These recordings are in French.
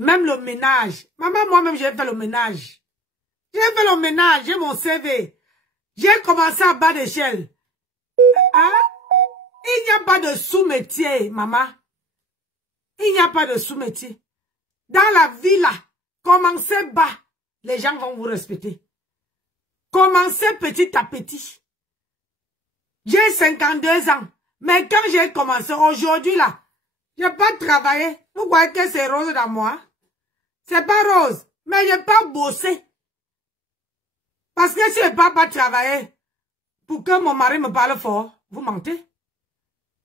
Même le ménage. Maman, moi-même, j'ai fait le ménage. J'ai fait le ménage, j'ai mon CV. J'ai commencé à bas d'échelle. Hein? Il n'y a pas de sous-métier, maman. Il n'y a pas de sous-métier. Dans la vie, là, commencez bas. Les gens vont vous respecter. Commencez petit à petit. J'ai 52 ans. Mais quand j'ai commencé, aujourd'hui, là, je n'ai pas travaillé. Vous voyez que c'est rose dans moi? C'est pas rose. Mais je n'ai pas bossé. Parce que si je n'ai pas travaillé, pour que mon mari me parle fort, vous mentez.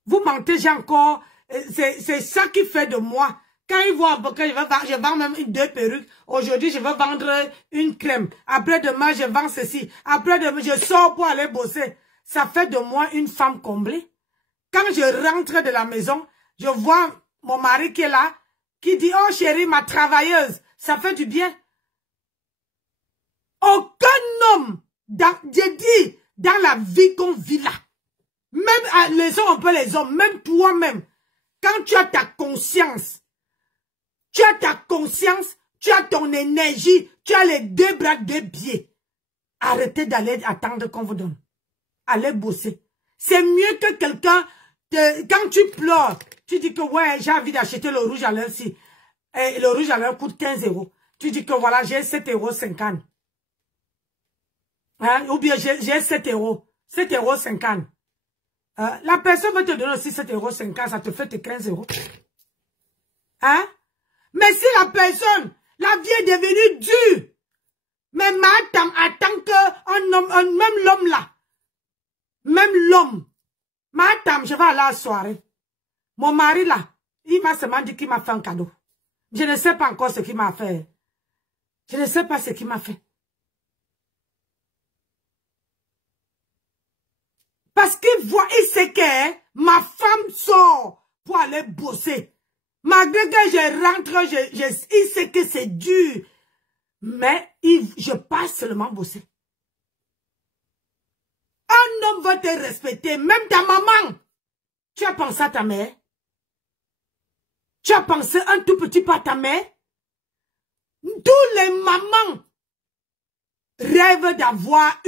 Vous mentez, j'ai encore... C'est ça qui fait de moi. Quand ils voient que je vends même 2 perruques. Aujourd'hui, je veux vendre une crème. Après demain, je vends ceci. Après demain, je sors pour aller bosser. Ça fait de moi une femme comblée. Quand je rentre de la maison, je vois mon mari qui est là, qui dit, oh chérie, ma travailleuse, ça fait du bien. Aucun homme, j'ai dit, dans la vie qu'on vit là, même les hommes, on peut les hommes, même toi-même, quand tu as ta conscience, tu as ton énergie, tu as les 2 bras, 2 pieds. Arrêtez d'aller attendre qu'on vous donne. Allez bosser. C'est mieux que quelqu'un, quand tu pleures, tu dis que ouais, j'ai envie d'acheter le rouge à l'heure si. Et le rouge à l'heure coûte 15 €. Tu dis que voilà, j'ai 7,50 €. Hein? Ou bien j'ai 7 €. 7,50 €. La personne va te donner aussi 7,50 €, ça te fait 15 €. Hein? Mais si la personne, la vie est devenue dure, mais madame, attend que un homme, même l'homme là, même l'homme, madame, je vais aller à la soirée. Mon mari là, il m'a seulement dit qu'il m'a fait un cadeau. Je ne sais pas encore ce qu'il m'a fait. Je ne sais pas ce qu'il m'a fait. Parce qu'il voit, il sait que ma femme sort pour aller bosser. Malgré que je rentre, il sait que c'est dur. Mais je passe seulement bosser. Un homme va te respecter, même ta maman. Tu as pensé à ta mère? Tu as pensé un tout petit peu à ta mère? Tous les mamans rêvent d'avoir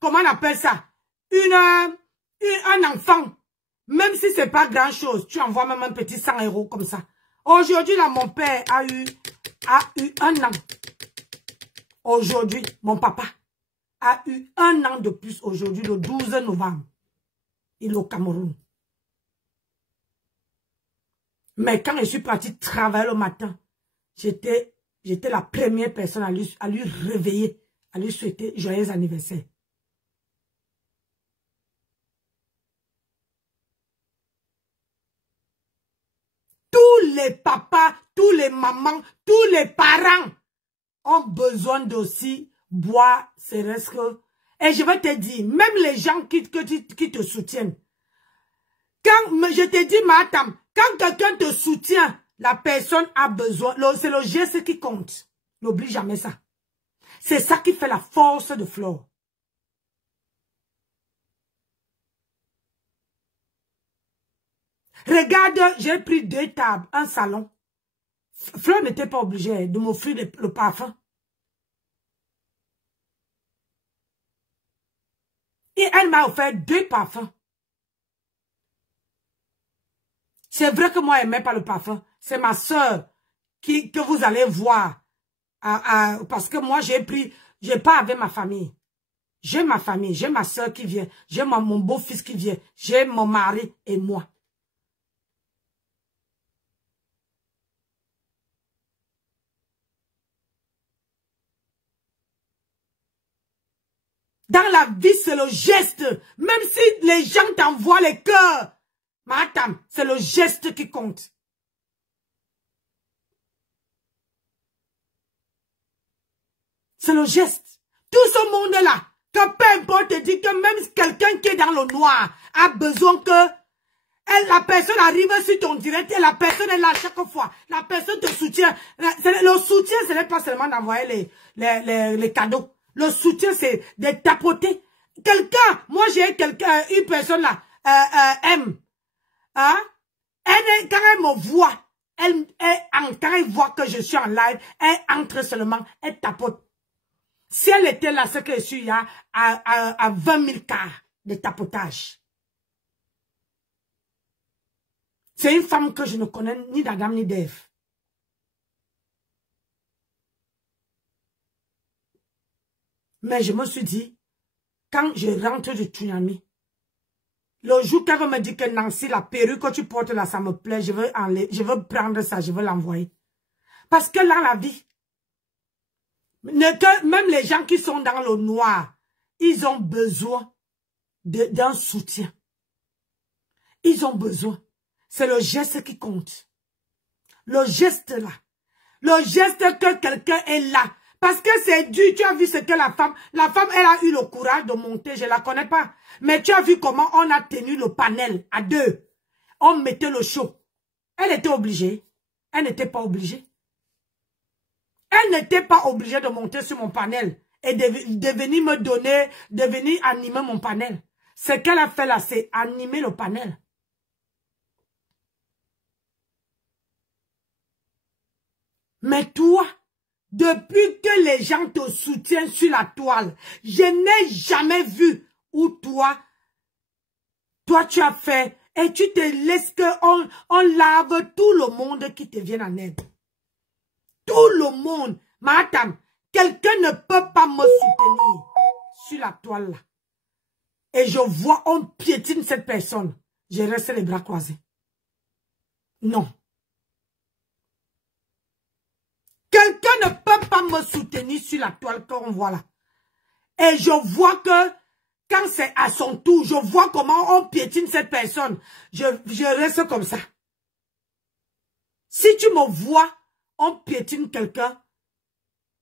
comment on appelle ça? Un enfant. Même si c'est pas grand chose, tu envoies même un petit 100 € comme ça. Aujourd'hui, là, mon père a eu 1 an. Aujourd'hui, mon papa a eu 1 an de plus aujourd'hui, le 12 novembre. Il est au Cameroun. Mais quand je suis partie travailler le matin, j'étais la première personne à lui réveiller, à lui souhaiter joyeux anniversaire. Tous les papas, tous les mamans, tous les parents ont besoin d'aussi boire ces restes. Et je vais te dire, même les gens qui te soutiennent, quand je te dis, madame, quand quelqu'un te soutient, la personne a besoin, c'est le geste qui compte. N'oublie jamais ça. C'est ça qui fait la force de Flore. Regarde, j'ai pris 2 tables, un salon. Flore n'était pas obligée de m'offrir le parfum. Et elle m'a offert 2 parfums. C'est vrai que moi, je n'aimais pas le parfum. C'est ma soeur que vous allez voir. Parce que moi, j'ai pas avec ma famille. J'ai ma famille, j'ai ma soeur qui vient. J'ai mon beau-fils qui vient. J'ai mon mari et moi. Dans la vie, c'est le geste. Même si les gens t'envoient les cœurs. Madame, c'est le geste qui compte. C'est le geste. Tout ce monde-là, que peu importe, te dit que même quelqu'un qui est dans le noir a besoin que la personne arrive sur ton direct et la personne est là chaque fois. La personne te soutient. Le soutien, ce n'est pas seulement d'envoyer les cadeaux. Le soutien, c'est de tapoter. Quelqu'un, moi j'ai une personne là, M. Hein? Quand elle me voit, elle est quand elle voit que je suis en live, elle entre seulement, elle tapote. Si elle était là, c'est que je suis à 20 000 cas de tapotage. C'est une femme que je ne connais ni d'Adam ni d'Ève. Mais je me suis dit, quand je rentre de Tsunami, le jour qu'elle me dit que Nancy, la perruque que tu portes là, ça me plaît, je veux prendre ça, je veux l'envoyer. Parce que là, la vie, même les gens qui sont dans le noir, ils ont besoin d'un soutien. Ils ont besoin. C'est le geste qui compte. Le geste là. Le geste que quelqu'un est là. Parce que c'est dur. Tu as vu ce que la femme, elle a eu le courage de monter. Je la connais pas. Mais tu as vu comment on a tenu le panel à deux. On mettait le show. Elle était obligée. Elle n'était pas obligée. Elle n'était pas obligée de monter sur mon panel et de venir me donner, de venir animer mon panel. Ce qu'elle a fait là, c'est animer le panel. Mais toi, depuis que les gens te soutiennent sur la toile, je n'ai jamais vu où toi tu as fait et tu te laisses on lave tout le monde qui te vient en aide. Tout le monde, madame, quelqu'un ne peut pas me soutenir sur la toile là. Et je vois, on piétine cette personne. Je reste les bras croisés. Non. Quelqu'un ne peut pas me soutenir sur la toile qu'on voit là. Et je vois que, quand c'est à son tour, je vois comment on piétine cette personne. Je reste comme ça. Si tu me vois, on piétine quelqu'un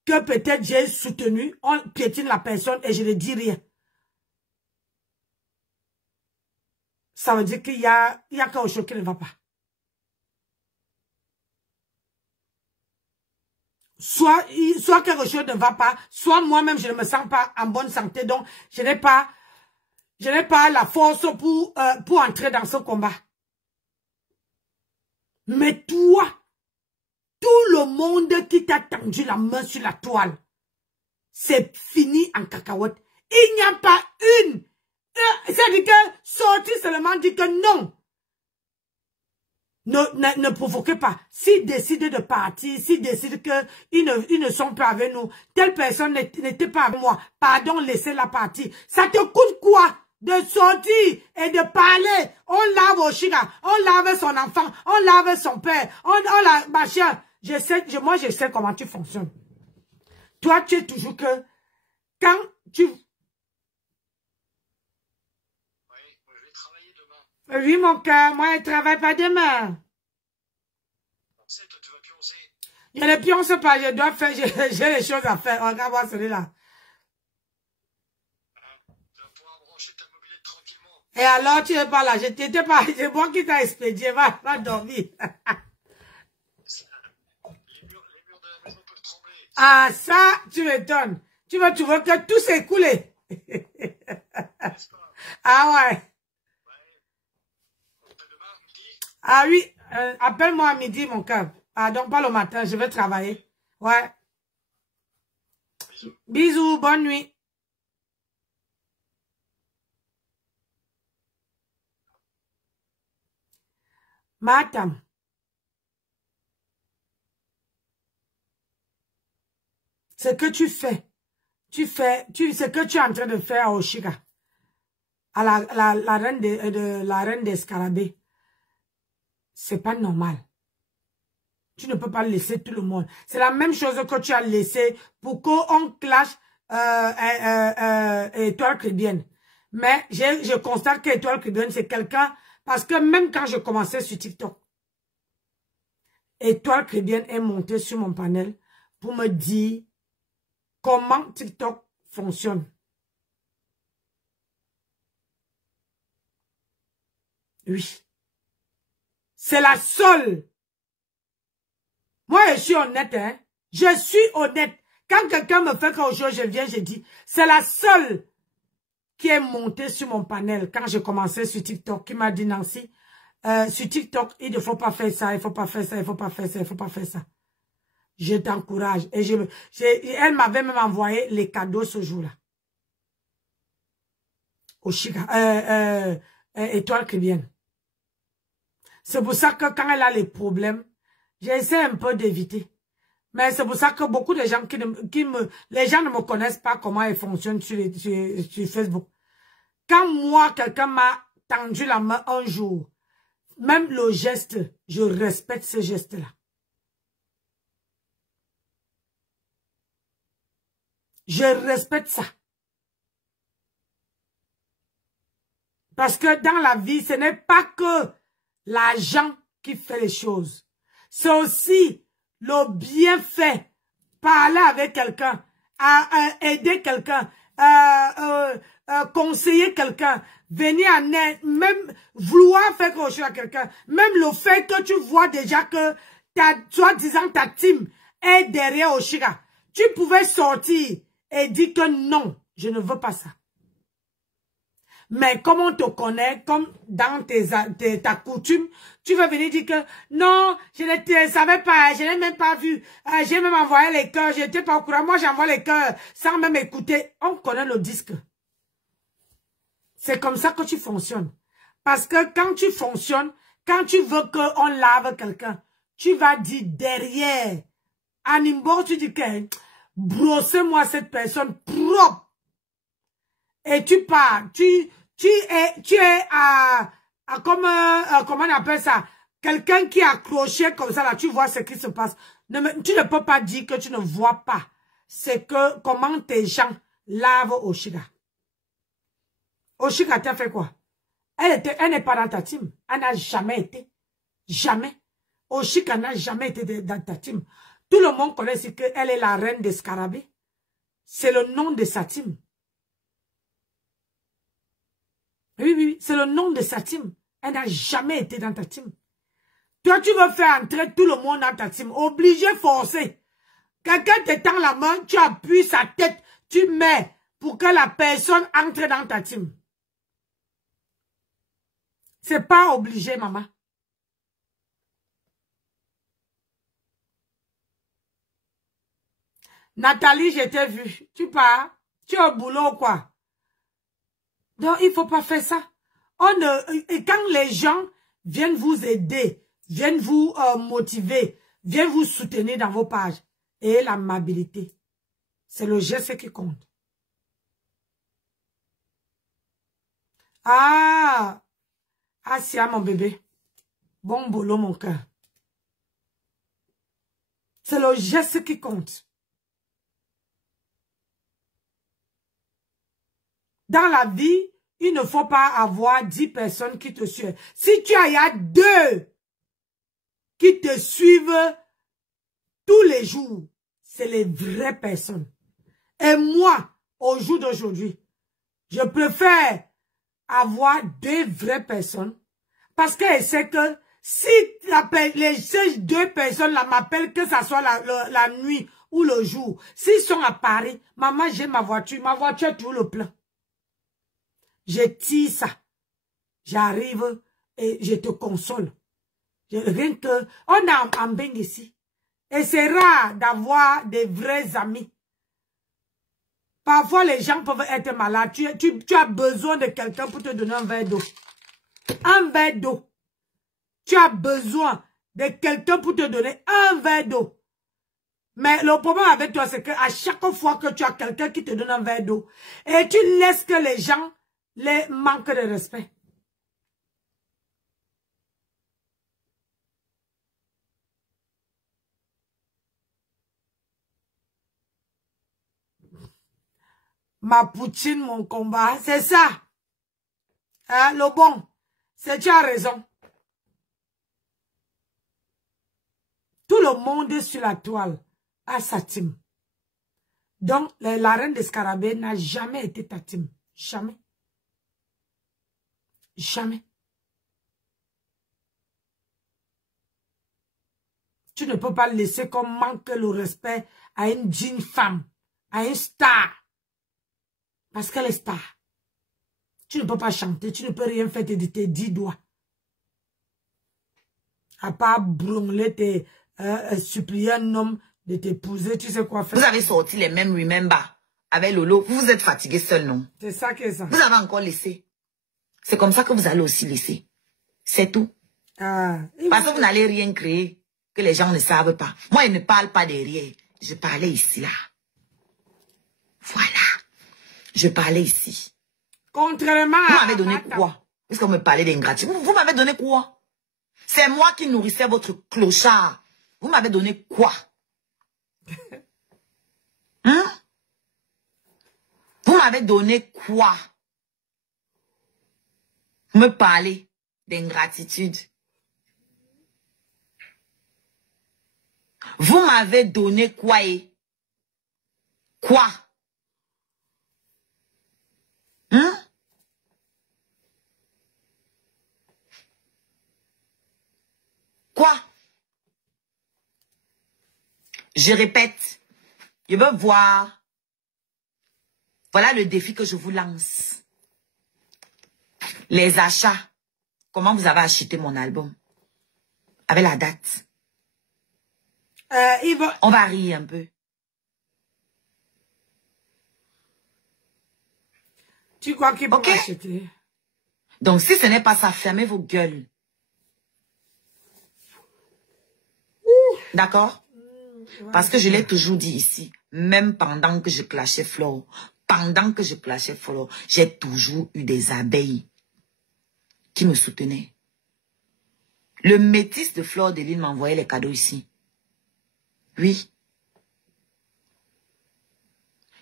que peut-être j'ai soutenu, on piétine la personne et je ne dis rien. Ça veut dire qu'il y a quelque chose qui ne va pas. Soit quelque chose ne va pas, soit moi-même je ne me sens pas en bonne santé, donc je n'ai pas la force pour entrer dans ce combat. Mais toi, tout le monde qui t'a tendu la main sur la toile, c'est fini en cacahuète. Il n'y a pas une. C'est-à-dire que sortir seulement dit que non. Ne provoquez pas. S'ils décident de partir, s'ils décident qu'ils ne sont pas avec nous, telle personne n'était pas avec moi, pardon, laissez-la partir. Ça te coûte quoi de sortir et de parler? On lave au chiga, on lave son enfant, on lave son père, on lave ma chère. Moi, je sais comment tu fonctionnes. Toi, tu es toujours que, quand tu... Oui, mon cœur, moi, je ne travaille pas demain. Je ne pionce pas, je dois faire, j'ai les choses à faire. Regarde-moi celui-là. Et alors, tu n'es pas là, je t'étais pas, c'est moi qui t'ai expédié, va dormir. Ah, ça, tu m'étonnes. Tu veux que tout s'est écoulé. Ah ouais. Ah oui, appelle-moi à midi, mon cœur. Pardon, pas le matin, je vais travailler. Ouais. Bisous, bonne nuit. Madame. Ce que tu fais, ce que tu es en train de faire à Oshiga, à la reine des scarabées, c'est pas normal. Tu ne peux pas laisser tout le monde. C'est la même chose que tu as laissé pour qu'on clash Étoile Chrétienne. Mais je constate qu'Étoile Chrétienne, c'est quelqu'un, parce que même quand je commençais sur TikTok, Étoile Chrétienne est montée sur mon panel pour me dire comment TikTok fonctionne. Oui. C'est la seule. Moi, je suis honnête, hein. Je suis honnête. Quand quelqu'un me fait quelque chose, je viens, je dis, c'est la seule qui est montée sur mon panel quand je commençais sur TikTok, qui m'a dit, Nancy, sur TikTok, il ne faut pas faire ça, il ne faut pas faire ça, il ne faut pas faire ça, il ne faut pas faire ça. Je t'encourage. Et elle m'avait même envoyé les cadeaux ce jour-là. Au Chica, Étoile Caribéenne. C'est pour ça que quand elle a les problèmes, j'essaie un peu d'éviter. Mais c'est pour ça que beaucoup de gens les gens ne me connaissent pas comment elle fonctionne sur Facebook. Quand moi, quelqu'un m'a tendu la main un jour, même le geste, je respecte ce geste-là. Je respecte ça. Parce que dans la vie, ce n'est pas que l'argent qui fait les choses. C'est aussi le bienfait. Parler avec quelqu'un, aider quelqu'un, conseiller quelqu'un, venir en aide, même vouloir faire quelque chose à quelqu'un. Même le fait que tu vois déjà que soi-disant ta team est derrière Oshika. Tu pouvais sortir et dire que non, je ne veux pas ça. Mais comme on te connaît, comme dans ta coutume, tu vas venir dire que non, je ne savais pas, je n'ai même pas vu. J'ai même envoyé les cœurs, je n'étais pas au courant. Moi, j'envoie les cœurs sans même écouter. On connaît le disque. C'est comme ça que tu fonctionnes. Parce que quand tu fonctionnes, quand tu veux qu'on lave quelqu'un, tu vas dire derrière, Animbo, tu dis que brossez-moi cette personne propre. Et tu pars, tu es comme, comment on appelle ça, quelqu'un qui est accroché comme ça, là, tu vois ce qui se passe. Tu ne peux pas dire que tu ne vois pas. C'est que, comment tes gens lavent Oshika. Oshika t'a fait quoi? Elle n'est pas dans ta team. Elle n'a jamais été. Jamais. Oshika n'a jamais été dans ta team. Tout le monde connaît qu'elle est la reine des scarabées. C'est le nom de sa team. Oui, c'est le nom de sa team. Elle n'a jamais été dans ta team. Toi, tu veux faire entrer tout le monde dans ta team. Obligé, forcé. Quelqu'un te tend la main, tu appuies sa tête, tu mets pour que la personne entre dans ta team. C'est pas obligé, maman. Nathalie, je t'ai vu. Tu pars? Tu es au boulot ou quoi? Donc, il ne faut pas faire ça. Et quand les gens viennent vous aider, viennent vous motiver, viennent vous soutenir dans vos pages, et l'amabilité, c'est le geste qui compte. Ah, Asia, mon bébé. Bon boulot, mon cœur. C'est le geste qui compte. Dans la vie, il ne faut pas avoir 10 personnes qui te suivent. Si tu as, il y a 2 qui te suivent tous les jours, c'est les vraies personnes. Et moi, au jour d'aujourd'hui, je préfère avoir 2 vraies personnes parce qu'elle sait que si ces 2 personnes-là m'appellent, que ce soit la nuit ou le jour, s'ils sont à Paris, maman, j'ai ma voiture est tout le plein. Je tire ça. J'arrive et je te console. Rien que, on a un bing ici. Et c'est rare d'avoir des vrais amis. Parfois, les gens peuvent être malades. Tu as besoin de quelqu'un pour te donner un verre d'eau. Un verre d'eau. Tu as besoin de quelqu'un pour te donner un verre d'eau. Mais le problème avec toi, c'est qu'à chaque fois que tu as quelqu'un qui te donne un verre d'eau, et tu laisses que les gens les manquent de respect. Ma poutine, mon combat, c'est ça. Hein, le bon, c'est tu as raison. Tout le monde sur la toile a sa team. Donc, la reine des scarabées n'a jamais été ta team. Jamais. Jamais. Tu ne peux pas laisser qu'on manque le respect à une digne femme, à une star. Parce qu'elle est star. Tu ne peux pas chanter, tu ne peux rien faire de tes 10 doigts. À part brûler supplier un homme de t'épouser, tu sais quoi faire. Vous avez sorti les mêmes remember avec Lolo. Vous êtes fatigué seul, non? C'est ça que ça. Vous avez encore laissé. C'est comme ça que vous allez aussi laisser. C'est tout. Parce que vous n'allez rien créer que les gens ne savent pas. Moi, je ne parle pas derrière. Je parlais ici, là. Voilà. Je parlais ici. Contrairement à... Vous m'avez donné quoi? Puisque vous me parlez d'ingratitude. Vous m'avez donné quoi? C'est moi qui nourrissais votre clochard. Vous m'avez donné quoi? Hein? Vous m'avez donné quoi? Vous me parlez d'ingratitude. Vous m'avez donné quoi? Quoi? Hein? Quoi? Je répète, je veux voir. Voilà le défi que je vous lance. Les achats. Comment vous avez acheté mon album? Avec la date. On va rire un peu. Tu crois qu'il peut acheter? Donc, si ce n'est pas ça, fermez vos gueules. D'accord? Parce que je l'ai toujours dit ici, même pendant que je clashais Flore, j'ai toujours eu des abeilles qui me soutenaient. Le métis de Flore de Lille m'envoyait les cadeaux ici. Oui.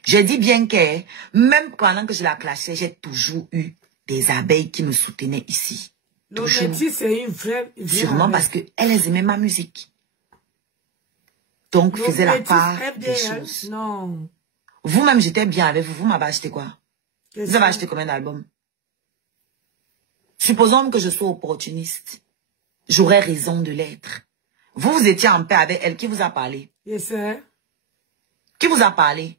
Je dis bien que, même pendant que je la clashais, j'ai toujours eu des abeilles qui me soutenaient ici. Le métis, c'est une vraie sûrement abeille. parce qu'elles aimaient ma musique. Donc, faisait la part des choses. Non. Vous-même, j'étais bien avec vous. Vous m'avez acheté quoi? Vous avez acheté combien d'albums? Supposons que je sois opportuniste. J'aurais raison de l'être. Vous, vous étiez en paix avec elle. Qui vous a parlé? Yes, sir. Qui vous a parlé?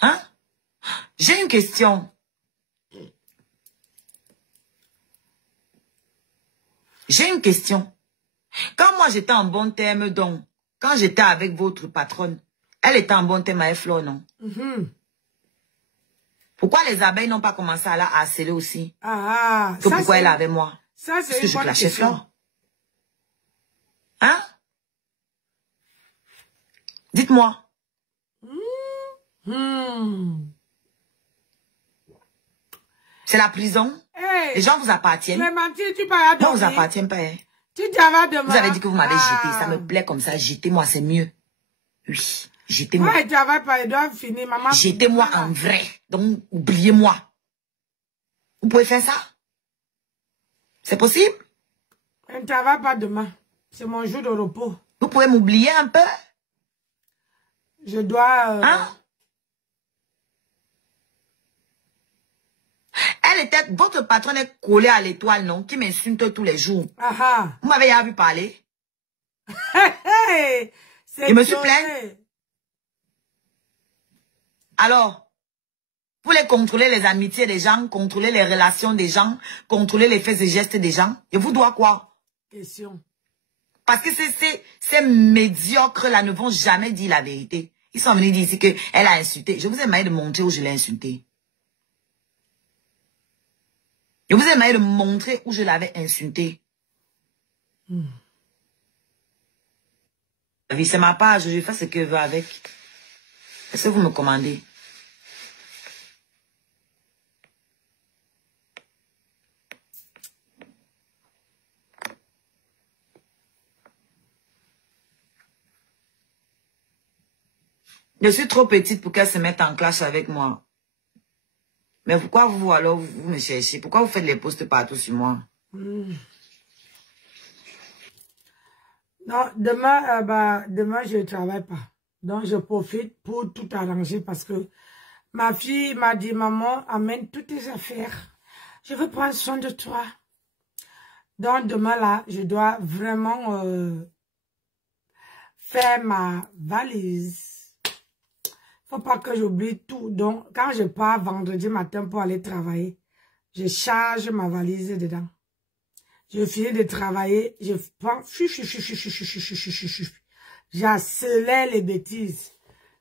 Hein? J'ai une question. J'ai une question. Quand moi j'étais en bon terme, donc, quand j'étais avec votre patronne, elle était en bon terme avec Flore, non? Pourquoi les abeilles n'ont pas commencé à la harceler aussi? Pourquoi elle avait moi? Ça, c'est parce que je clashais Flore. Hein? Dites-moi. C'est la prison? Hey, les gens vous appartiennent. Clémentine, tu parles Moi, vous appartiens pas. Hein? Tu t'en demain. Vous avez dit que vous m'avez jeté. Ça me plaît comme ça. Jetez-moi, c'est mieux. Oui, jetez-moi. Ouais, tu vas pas, il doit finir, maman. Jetez-moi en vrai. Donc, oubliez-moi. Vous pouvez faire ça? C'est possible? On ne travaille pas demain. C'est mon jour de repos. Vous pouvez m'oublier un peu? Je dois... Hein? Votre patronne est collée à l'étoile, non? Qui m'insulte tous les jours. Vous m'avez déjà vu parler? Je me suis plaint. Alors, vous voulez contrôler les amitiés des gens, contrôler les relations des gens, contrôler les faits et gestes des gens. Et vous doit quoi? Question. Parce que ces médiocres-là ne vont jamais dire la vérité. Ils sont venus dire ici qu'elle a insulté. Je vous ai demandé de montrer où je l'ai insulté. Je vous ai demandé de montrer où je l'avais insulté. C'est ma page, je fais ce que je veux avec. Est-ce que vous me commandez? Je suis trop petite pour qu'elle se mette en clash avec moi. Mais pourquoi vous, alors, vous me cherchez? Pourquoi vous faites les posts partout sur moi? Non, demain, je ne travaille pas. Donc, je profite pour tout arranger parce que ma fille m'a dit, maman, amène toutes tes affaires. Je veux prendre soin de toi. Donc, demain, là, je dois vraiment faire ma valise. Faut pas que j'oublie tout. Donc, quand je pars vendredi matin pour aller travailler, je charge ma valise dedans. Je finis de travailler, je prends, j'accélère les bêtises.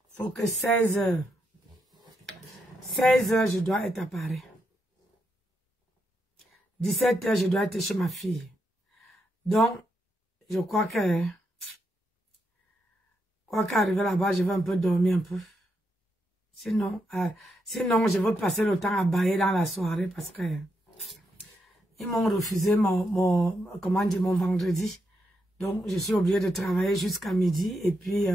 Faut que 16 heures. 16 heures, je dois être à Paris. 17 heures, je dois être chez ma fille. Donc, je crois que, quoi qu'arriver là-bas, je vais un peu dormir un peu. Sinon, je veux passer le temps à bailler dans la soirée parce que ils m'ont refusé mon vendredi. Donc, je suis obligée de travailler jusqu'à midi et puis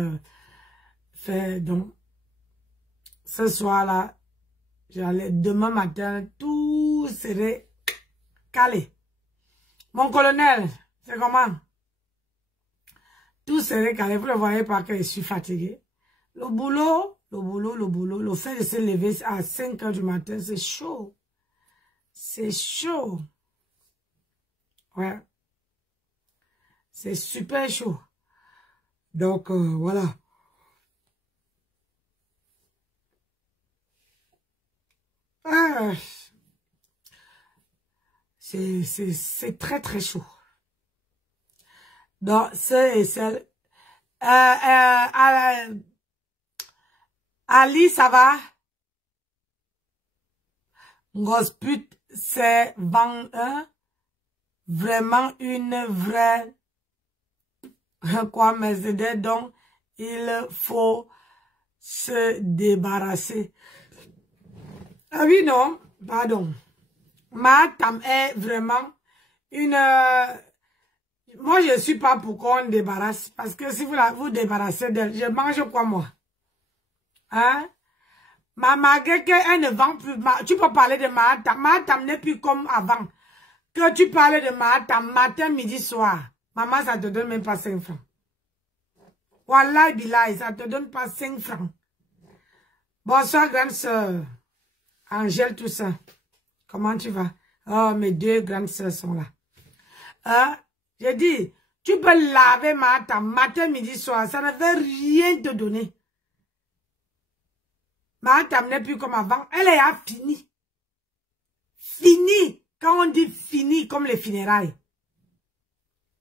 donc, ce soir-là, demain matin, tout serait calé. Mon colonel, c'est comment? Tout serait calé. Vous le voyez pas que je suis fatiguée. Le boulot, le fait de se lever à 5 heures du matin, c'est chaud. C'est chaud. Ouais. C'est super chaud. Donc, voilà. Ah, c'est très, très chaud. Donc, ce et celle. Ali, ça va? Ngosput, c'est vraiment une vraie quoi, mais donc il faut se débarrasser. Ah oui, non, pardon. Ma tam est vraiment une... moi, je ne suis pas pour qu'on débarrasse. Parce que si vous débarrassez d'elle, je mange quoi, moi? Hein? Malgré qu'elle ne vend plus. Tu peux parler de ma tam. Ma tam n'est plus comme avant. Que tu parles de ma tam matin, midi, soir. Maman, ça te donne même pas 5 francs. Wallahi billahi, ça te donne pas 5 francs. Bonsoir, grande sœur. Angèle, tout ça. Comment tu vas? Oh, mes 2 grandes sœurs sont là. Hein? J'ai dit, tu peux laver ma tam matin, midi, soir. Ça ne veut rien te donner. Ma tam n'est plus comme avant. Elle est finie. Fini. Quand on dit fini, comme les funérailles.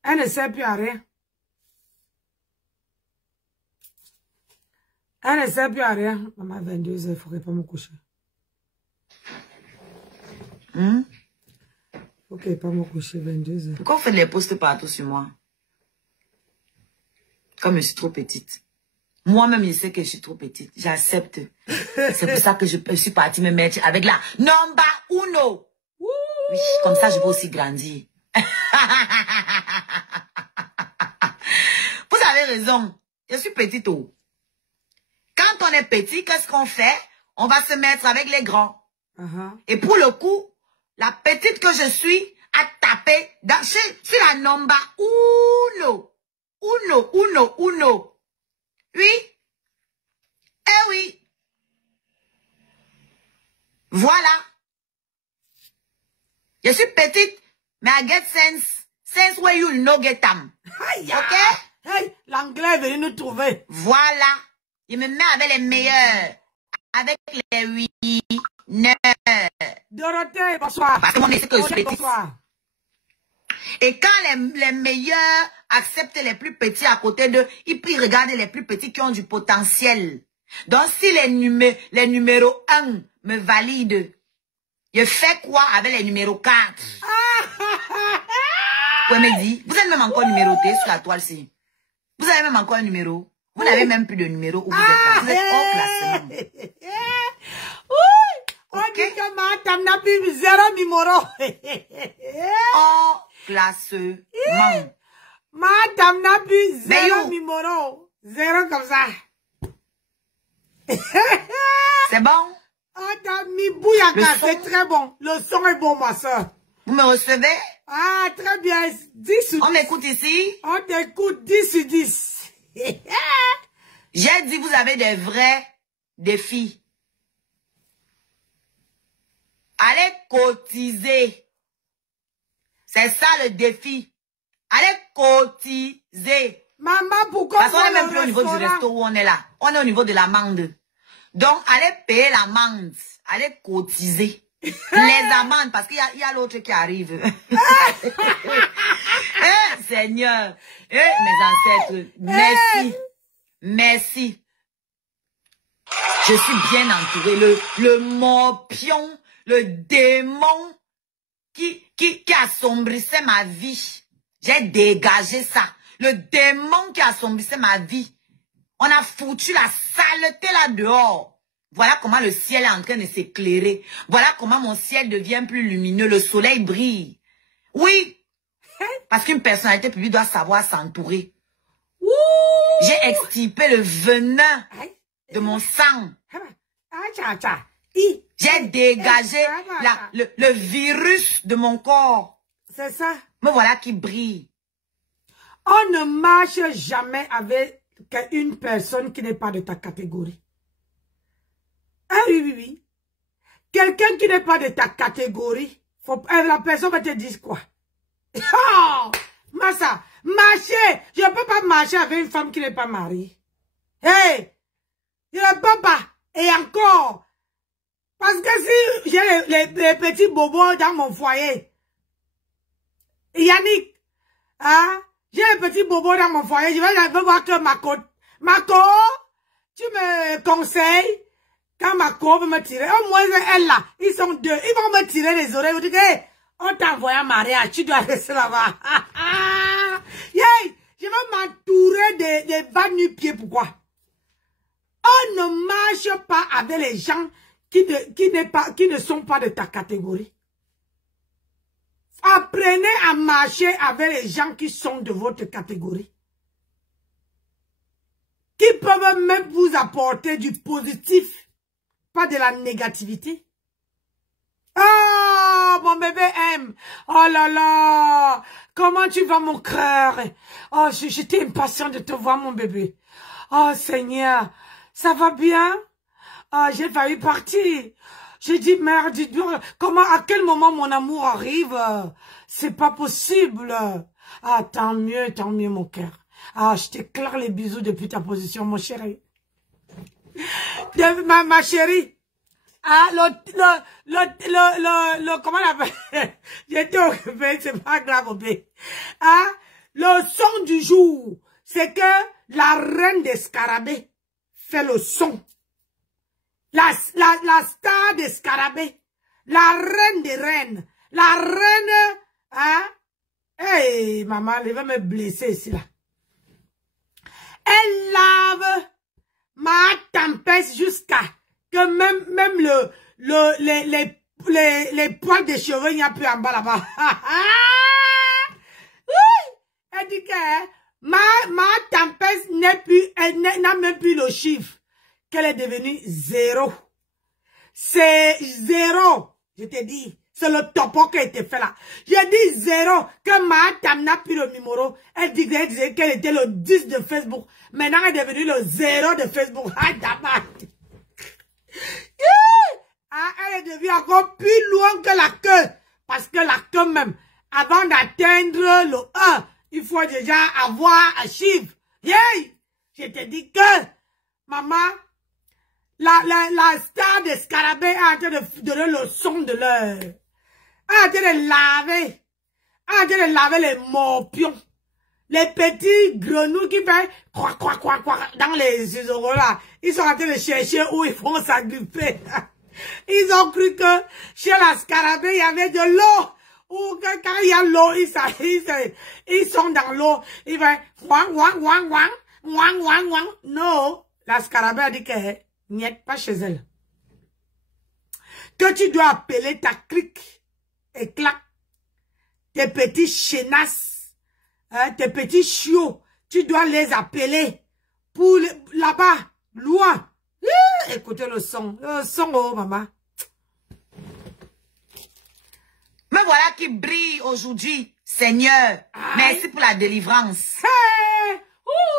Elle ne sert plus à rien. Elle ne sert plus à rien. Maman, 22 heures, il ne faudrait pas me coucher. Ok, pas me coucher, 22 heures. Pourquoi vous faites les posts partout sur moi? Comme je suis trop petite. Moi-même, je sais que je suis trop petite. J'accepte. C'est pour ça que je suis partie me mettre avec la number 1. Oui, comme ça, je peux aussi grandir. Vous avez raison. Je suis petite. Oh. Quand on est petit, qu'est-ce qu'on fait? On va se mettre avec les grands. Et pour le coup, la petite que je suis a tapé sur la number 1. Uno. Oui. Eh oui. Voilà. Je suis petite, mais I get sense. Sense where you know get them. Ok? Hey, l'anglais est venu nous trouver. Voilà. Je me mets avec les meilleurs. Avec les winners. Dorothée, bonsoir. Parce que mon c'est que je suis petite. Bonsoir. Et quand les meilleurs acceptent les plus petits à côté d'eux, ils peuvent regarder les plus petits qui ont du potentiel. Donc si les numéros 1 me valident, je fais quoi avec les numéros 4? Vous me dites, vous êtes même encore numéroté sur la toile-ci. Vous avez même encore un numéro. Vous n'avez même plus de numéro où vous êtes. Vous êtes hors classement. On dit que ma tam n'a plus 0 numéro. Hors classement. Ma tam n'a plus 0 numéro. 0 comme ça. C'est bon? Oh, t'as mis bouyaka, c'est très bon. Le son est bon, ma soeur. Vous me recevez? Ah, très bien. 10 sur 10. On m'écoute ici? On t'écoute 10 sur 10. J'ai dit, vous avez des vrais défis. Allez cotiser. C'est ça le défi. Allez cotiser. Maman, pourquoi parce qu'on n'est même plus au niveau du resto où on est là. On est au niveau de l'amende. Donc, allez payer l'amende. Allez cotiser. Les amendes, parce qu'il y a l'autre qui arrive. Seigneur, mes ancêtres, merci. Merci. Je suis bien entouré. Le morpion, le démon qui assombrissait ma vie. J'ai dégagé ça. Le démon qui assombrissait ma vie. On a foutu la saleté là dehors. Voilà comment le ciel est en train de s'éclairer. Voilà comment mon ciel devient plus lumineux. Le soleil brille. Oui. Parce qu'une personnalité publique doit savoir s'entourer. J'ai extirpé le venin de mon sang. J'ai dégagé le virus de mon corps. C'est ça. Me voilà qui brille. On ne marche jamais avec une personne qui n'est pas de ta catégorie. Ah oui, oui, oui. Quelqu'un qui n'est pas de ta catégorie, la personne va te dire quoi? Oh, Massa, marcher. Je ne peux pas marcher avec une femme qui n'est pas mariée. Hey, je ne peux pas. Et encore, parce que si j'ai les petits bobos dans mon foyer, Yannick, hein, j'ai les petits bobos dans mon foyer, je vais voir que Mako, tu me conseilles, quand Mako veut me tirer, au moins elle là, ils sont deux, ils vont me tirer les oreilles, vous dites, hey, on t'a envoyé en mariage, tu dois rester là-bas. Yay, je vais m'entourer des vannes nu-pieds, pourquoi? On ne marche pas avec les gens qui ne sont pas de ta catégorie. Apprenez à marcher avec les gens qui sont de votre catégorie. Qui peuvent même vous apporter du positif, pas de la négativité. Oh, mon bébé aime. Oh là là. Comment tu vas, mon cœur? Oh, j'étais impatient de te voir, mon bébé. Oh, Seigneur. Ça va bien? Oh, j'ai failli partir. J'ai dit, merde, comment, à quel moment mon amour arrive? C'est pas possible. Ah, tant mieux, mon cœur. Ah, je t'éclaire les bisous depuis ta position, mon chéri. Ma chérie. Ah, comment on appelle? J'étais occupée, c'est pas grave, bébé. Ah, le son du jour, c'est que la reine des scarabées fait le son. La star des scarabées, la reine des reines, la reine, hein? Hey, maman, elle va me blesser ici, là. Elle lave ma tempête jusqu'à que même les poils de cheveux, il n'y a plus en bas là-bas. Oui, elle dit que ma tempête n'est plus, elle n'a même plus le chiffre. Qu'elle est devenue 0. C'est 0. Je te dis. C'est le topo qui a été fait là. J'ai dit 0. Que Mahatam n'a plus le numéro. Elle disait qu'elle était le 10 de Facebook. Maintenant, elle est devenue le 0 de Facebook. Ah, elle est devenue encore plus loin que la queue. Parce que la queue même, avant d'atteindre le 1, il faut déjà avoir un chiffre. Yay! Je te dis que, maman, la star des scarabées a en train de donner le son de leur. A en train de laver. A en train de laver les morpions. Les petits grenouilles qui font quoi dans les euros là. Ils sont en train de chercher où ils vont s'agripper. Ils ont cru que chez la scarabée, il y avait de l'eau. Ou que quand il y a l'eau, ils sont dans l'eau. Ils vont wang. Non. La scarabée a dit que n'y est pas chez elle. Que tu dois appeler ta clique et clac. Tes petits chenasses, hein, tes petits chiots, tu dois les appeler pour là-bas, loin. Écoutez le son, oh maman. Me voilà qui brille aujourd'hui, Seigneur. Merci pour la délivrance.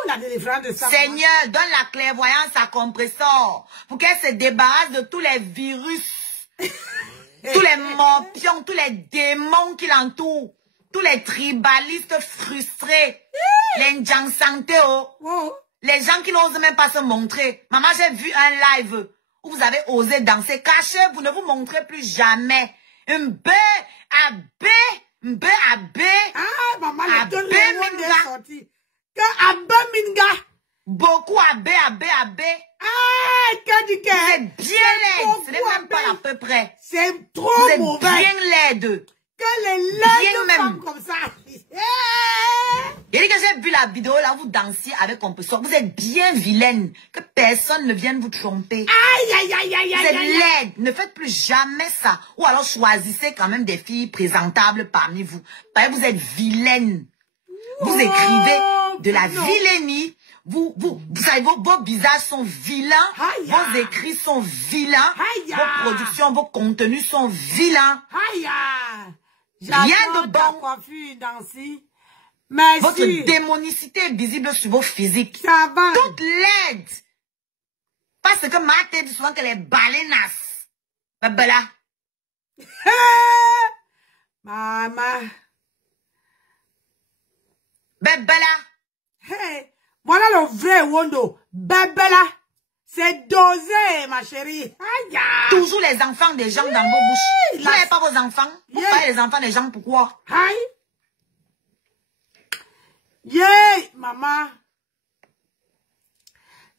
La délivrance de ça. Seigneur, donne la clairvoyance à Compressor pour qu'elle se débarrasse de tous les virus, tous les morpions, tous les démons qui l'entourent, tous les tribalistes frustrés, les Njansanteo, les gens qui n'osent même pas se montrer. Maman, j'ai vu un live où vous avez osé danser. Cachez, vous ne vous montrez plus jamais. Mbe, abe. Ah, maman, les deux minga. sortis. Que abe minga. Beaucoup abe. Ah, que du Vous êtes bien laide. Ce n'est même pas à peu près. C'est trop mauvais. Vous êtes bien laide. Que les laides femmes comme ça. Il dit que j'ai vu la vidéo là où vous dansiez avec Compessor. Vous êtes bien vilaine. Que personne ne vienne vous tromper. Aïe. Vous êtes laide. Ne faites plus jamais ça. Ou alors choisissez quand même des filles présentables parmi vous. Parce que vous êtes vilaine. Vous écrivez de la vilainie. Vous savez, vos visages sont vilains. Vos écrits sont vilains. Vos productions, vos contenus sont vilains. Rien de bon. Coiffure, Nancy. Merci. Votre démonicité est visible sur vos physiques. Ça va. Toute laide. Parce que ma tête dit souvent qu'elle est balénasse. Babala. Maman. Babala. Hey. Voilà le vrai Wondo. Babala. C'est dosé, ma chérie. Aïe. Toujours les enfants des gens dans vos bouches. Vous n'avez pas vos enfants. Vous parlez les enfants des gens, pourquoi? Aïe. Maman.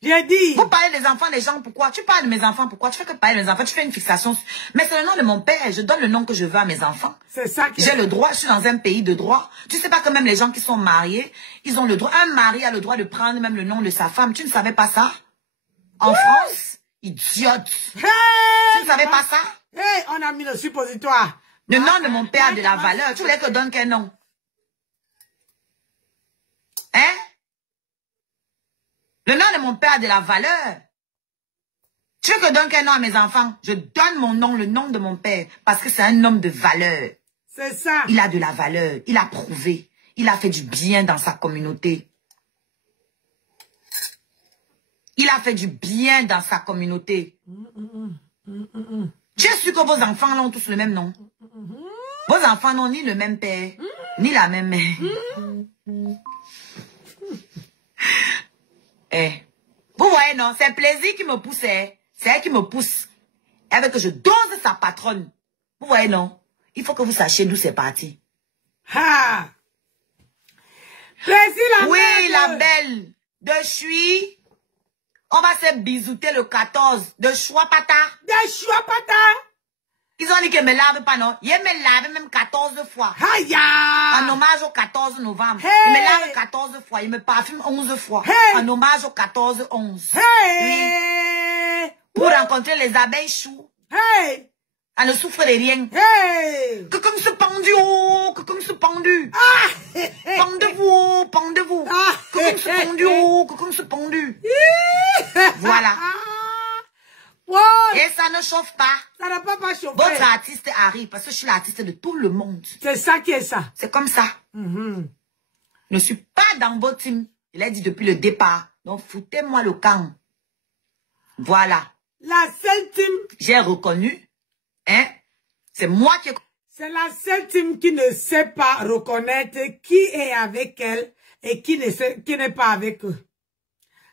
J'ai dit. Vous parlez des enfants des gens, pourquoi? Tu parles de mes enfants, pourquoi? Tu fais que parler de mes enfants, tu fais une fixation. Mais c'est le nom de mon père, je donne le nom que je veux à mes enfants. C'est ça que j'ai le droit, je suis dans un pays de droit. Tu sais pas que même les gens qui sont mariés, ils ont le droit. Un mari a le droit de prendre même le nom de sa femme. Tu ne savais pas ça? En France? Idiote. Tu ne savais pas ça? On a mis le suppositoire. Le nom de mon père a de la valeur. Tu voulais que je donne quel nom? Hein? Le nom de mon père a de la valeur. Tu veux que je donne quel nom à mes enfants? Je donne mon nom, le nom de mon père, parce que c'est un homme de valeur. C'est ça. Il a de la valeur. Il a prouvé. Il a fait du bien dans sa communauté. Il a fait du bien dans sa communauté. Tu es sûr que vos enfants ont tous le même nom? Vos enfants n'ont ni le même père, ni la même mère. Vous voyez, non? C'est le plaisir qui me pousse. C'est elle qui me pousse. Elle veut que je dose sa patronne. Vous voyez, non? Il faut que vous sachiez d'où c'est parti. Ha! Plaisir, la oui, merde. la belle. De Chui. On va se bisouter le 14. De Chouapata. De Chouapata. Ils ont dit qu'ils ne me lavent pas, non? Ils me lavent même 14 fois. Aïe! En hommage au 14 novembre. Hey. Ils me lavent 14 fois. Ils me parfument 11 fois. Hey. En hommage au 14-11. Hey. Oui. Pour rencontrer les abeilles choux. Hey. Elle ne souffre de rien. Hey. Que comme ce pendu, oh, que comme ce pendu. Ah. Pendez-vous, oh, pendez-vous. Ah. Que comme ce pendu, oh, que comme ce pendu. Voilà. Wow. Et ça ne chauffe pas. Ça n'a pas chauffé. Votre artiste arrive parce que je suis l'artiste de tout le monde. C'est ça qui est ça. C'est comme ça. Je ne suis pas dans votre team. Je l'ai dit depuis le départ. Donc foutez-moi le camp. Voilà. La seule team. J'ai reconnu. Hein? C'est moi qui... C'est la seule team qui ne sait pas reconnaître qui est avec elle et qui n'est pas avec eux.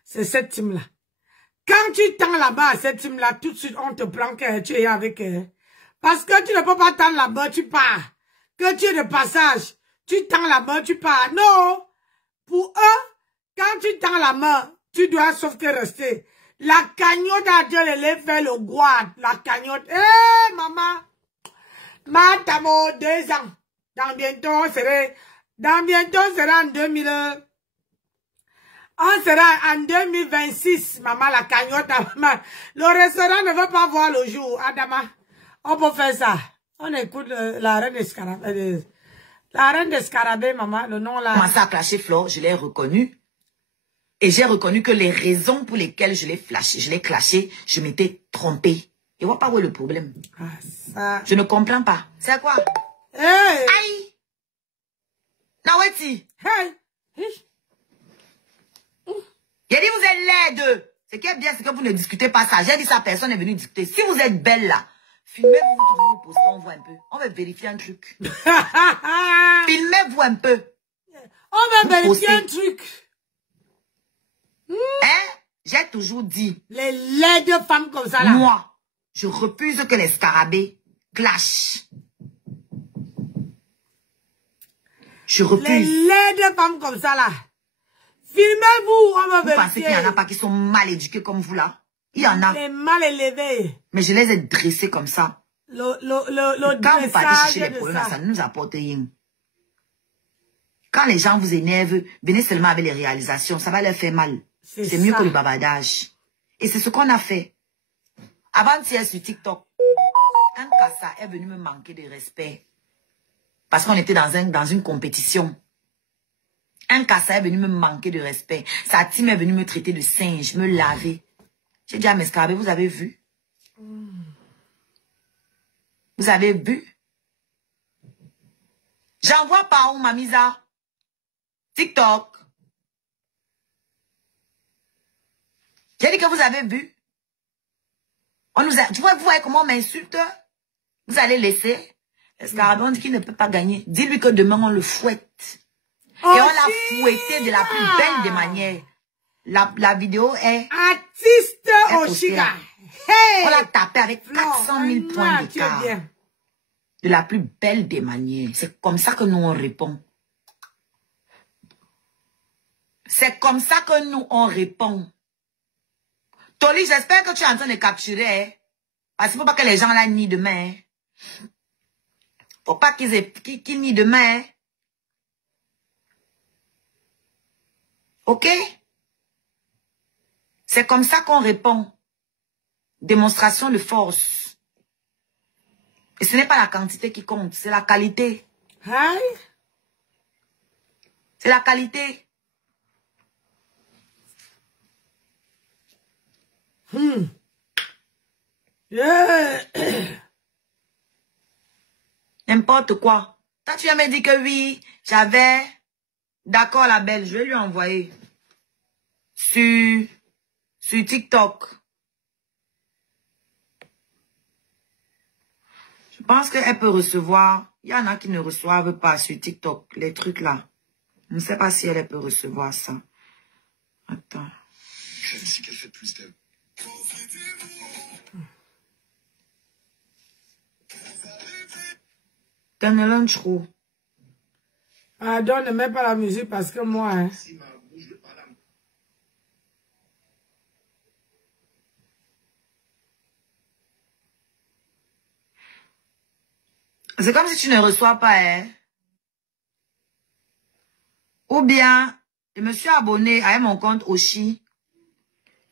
C'est cette team-là. Quand tu tends la main à cette team-là, tout de suite, on te prend que tu es avec elle. Parce que tu ne peux pas tendre la main, tu pars. Que tu es de passage, tu tends la main, tu pars. Non. Pour eux, quand tu tends la main, tu dois sauf que rester. La cagnotte à Dieu, elle est fait le guard. La cagnotte. Eh, maman. Matamo, 2 ans. Dans bientôt, sera en 2000. On sera en 2026, maman, la cagnotte. Le restaurant ne veut pas voir le jour, Adama. On peut faire ça. On écoute la reine d'Escarabée. La reine d'Escarabée, maman, le nom là. Commencé à clasher Flore, je l'ai reconnu. Et j'ai reconnu que les raisons pour lesquelles je l'ai flashé, je l'ai clashé, je m'étais trompée. Je vois pas où est le problème. Ah, ça. Je ne comprends pas. C'est quoi? Hey! Aïe! Naweti! Hey! J'ai dit vous êtes laide. Ce qui est bien, c'est que vous ne discutez pas ça. J'ai dit ça, personne n'est venu discuter. Si vous êtes belle là, filmez-vous, vous postez, on voit un peu. On va vérifier un truc. Filmez-vous un peu. On va vérifier un truc. Hein? J'ai toujours dit. Les laides femmes comme ça là. Moi, je refuse que les scarabées clashent. Je refuse. Les laides femmes comme ça là. Filmez-vous, on va vérifier. Vous pensez qu'il y en a pas qui sont mal éduqués comme vous là? Il y en a. Les mal élevés. Mais je les ai dressés comme ça. Quand vous partez chercher les problèmes, ça ne nous apporte rien. Quand les gens vous énervent, venez seulement avec les réalisations. Ça va leur faire mal. C'est mieux que le bavardage. Et c'est ce qu'on a fait. Avant-hier sur TikTok, un cassa est venu me manquer de respect. Parce qu'on était dans une compétition. Un cassa est venu me manquer de respect. Sa team est venue me traiter de singe, me laver. J'ai dit à mes scarabées, vous avez vu? Vous avez vu? J'envoie par où, Mamisa? TikTok. J'ai dit que vous avez vu. On nous a, tu vois, vous voyez comment on m'insulte? Vous allez laisser. Les scarabées, on dit qu'il ne peut pas gagner. Dis-lui que demain, on le fouette. Et on l'a fouetté de la plus belle des manières. La vidéo est... Artiste Oshiga. On l'a tapé avec 400 000 points d'écart. De la plus belle des manières. C'est comme ça que nous, on répond. C'est comme ça que nous, on répond. Toli, j'espère que tu es en train de capturer. Hein? Parce qu'il ne faut pas que les gens là nient demain. Hein? Faut pas qu'ils nient demain. Hein? Ok? C'est comme ça qu'on répond. Démonstration de force. Et ce n'est pas la quantité qui compte, c'est la qualité. Hein? C'est la qualité. N'importe quoi. Toi, tu viens me dire que oui, j'avais... D'accord, la belle, je vais lui envoyer. Sur TikTok. Je pense qu'elle peut recevoir. Il y en a qui ne reçoivent pas sur TikTok, les trucs là. Je ne sais pas si elle peut recevoir ça. Attends. Je sais qu'elle fait plus de... Donne-le un trou. Pardon, ne mets pas la musique parce que moi... Hein. C'est comme si tu ne reçois pas, hein. Ou bien, je me suis abonné à mon compte Oshi.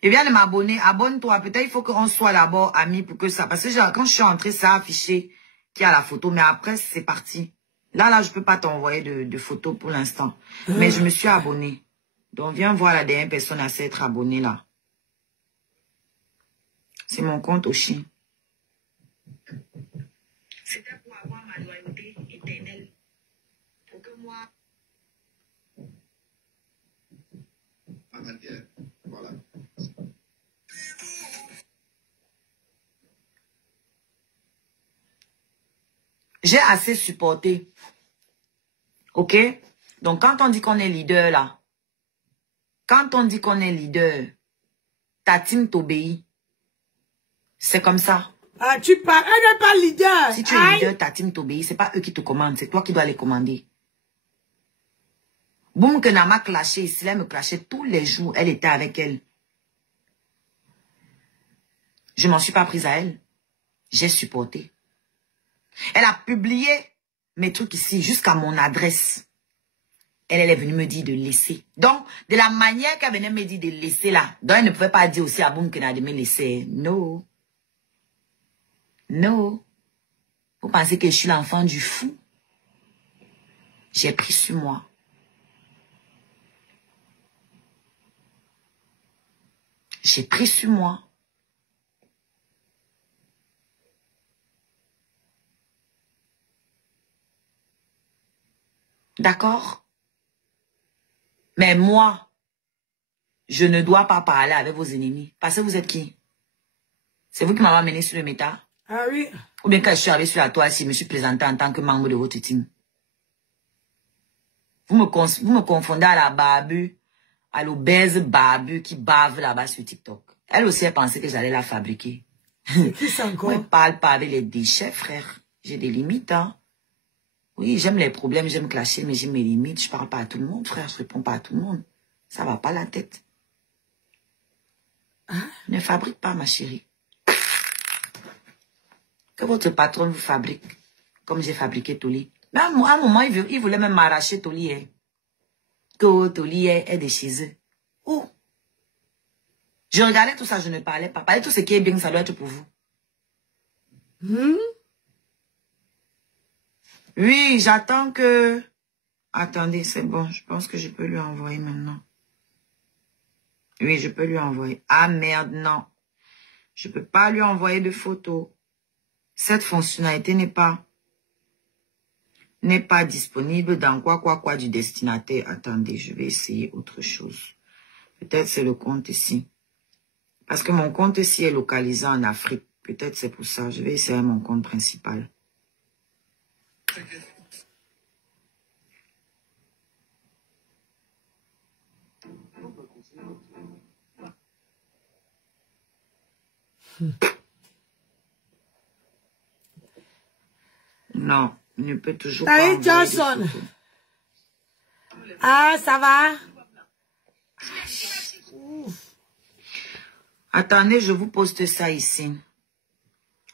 Je viens de m'abonner. Abonne-toi. Peut-être il faut qu'on soit d'abord amis pour que ça... Parce que quand je suis entrée, ça a affiché qu'il y a la photo. Mais après, c'est parti. Là, je peux pas t'envoyer de photos pour l'instant. Mais je me suis abonné. Donc, viens voir la dernière personne à s'être abonnée là. C'est mon compte Oshi. C'était pour avoir ma loyauté éternelle. Pour que moi... Voilà. J'ai assez supporté. Ok? Donc, quand on dit qu'on est leader, là, quand on dit qu'on est leader, ta team t'obéit. C'est comme ça. Ah, tu parles, elle n'est pas leader. Si tu es leader, ta team t'obéit. C'est pas eux qui te commandent, c'est toi qui dois les commander. Boum, que Nama clashé ici, elle me clashait tous les jours. Elle était avec elle. Je m'en suis pas prise à elle. J'ai supporté. Elle a publié mes trucs ici jusqu'à mon adresse. Elle est venue me dire de laisser. Donc, de la manière qu'elle venait me dire de laisser là, donc elle ne pouvait pas dire aussi à Boum qu'elle a de me laisser. Non. Non. Vous pensez que je suis l'enfant du fou? J'ai pris sur moi. J'ai pris sur moi. D'accord? Mais moi, je ne dois pas parler avec vos ennemis. Parce que vous êtes qui? C'est vous qui m'avez amené sur le méta? Ah oui. Ou bien quand je suis arrivé sur la toile, si je me suis présenté en tant que membre de votre team. Vous me confondez à la barbu à l'obèse barbu qui bave là-bas sur TikTok. Elle aussi, elle pensait que j'allais la fabriquer. Qui c'est encore? Moi, je ne parle pas avec les déchets, frère. J'ai des limites, hein. Oui, j'aime les problèmes, j'aime clasher, mais j'ai mes limites. Je parle pas à tout le monde, frère. Je réponds pas à tout le monde. Ça va pas la tête. Hein? Ne fabrique pas, ma chérie. Que votre patron vous fabrique, comme j'ai fabriqué Toli. Mais à un moment, il voulait même m'arracher Toli. Hein. Que Toli est de chez eux. Oh! Je regardais tout ça, je ne parlais pas. Parler tout ce qui est bien, ça doit être pour vous. Oui, j'attends que... Attendez, c'est bon. Je pense que je peux lui envoyer maintenant. Oui, je peux lui envoyer. Ah merde, non. Je peux pas lui envoyer de photos. Cette fonctionnalité n'est pas disponible dans quoi du destinataire. Attendez, je vais essayer autre chose. Peut-être c'est le compte ici. Parce que mon compte ici est localisé en Afrique. Peut-être c'est pour ça. Je vais essayer mon compte principal. Non, il ne peut toujours pas envoyer Johnson. Ah, ça va? Attendez, je vous poste ça ici.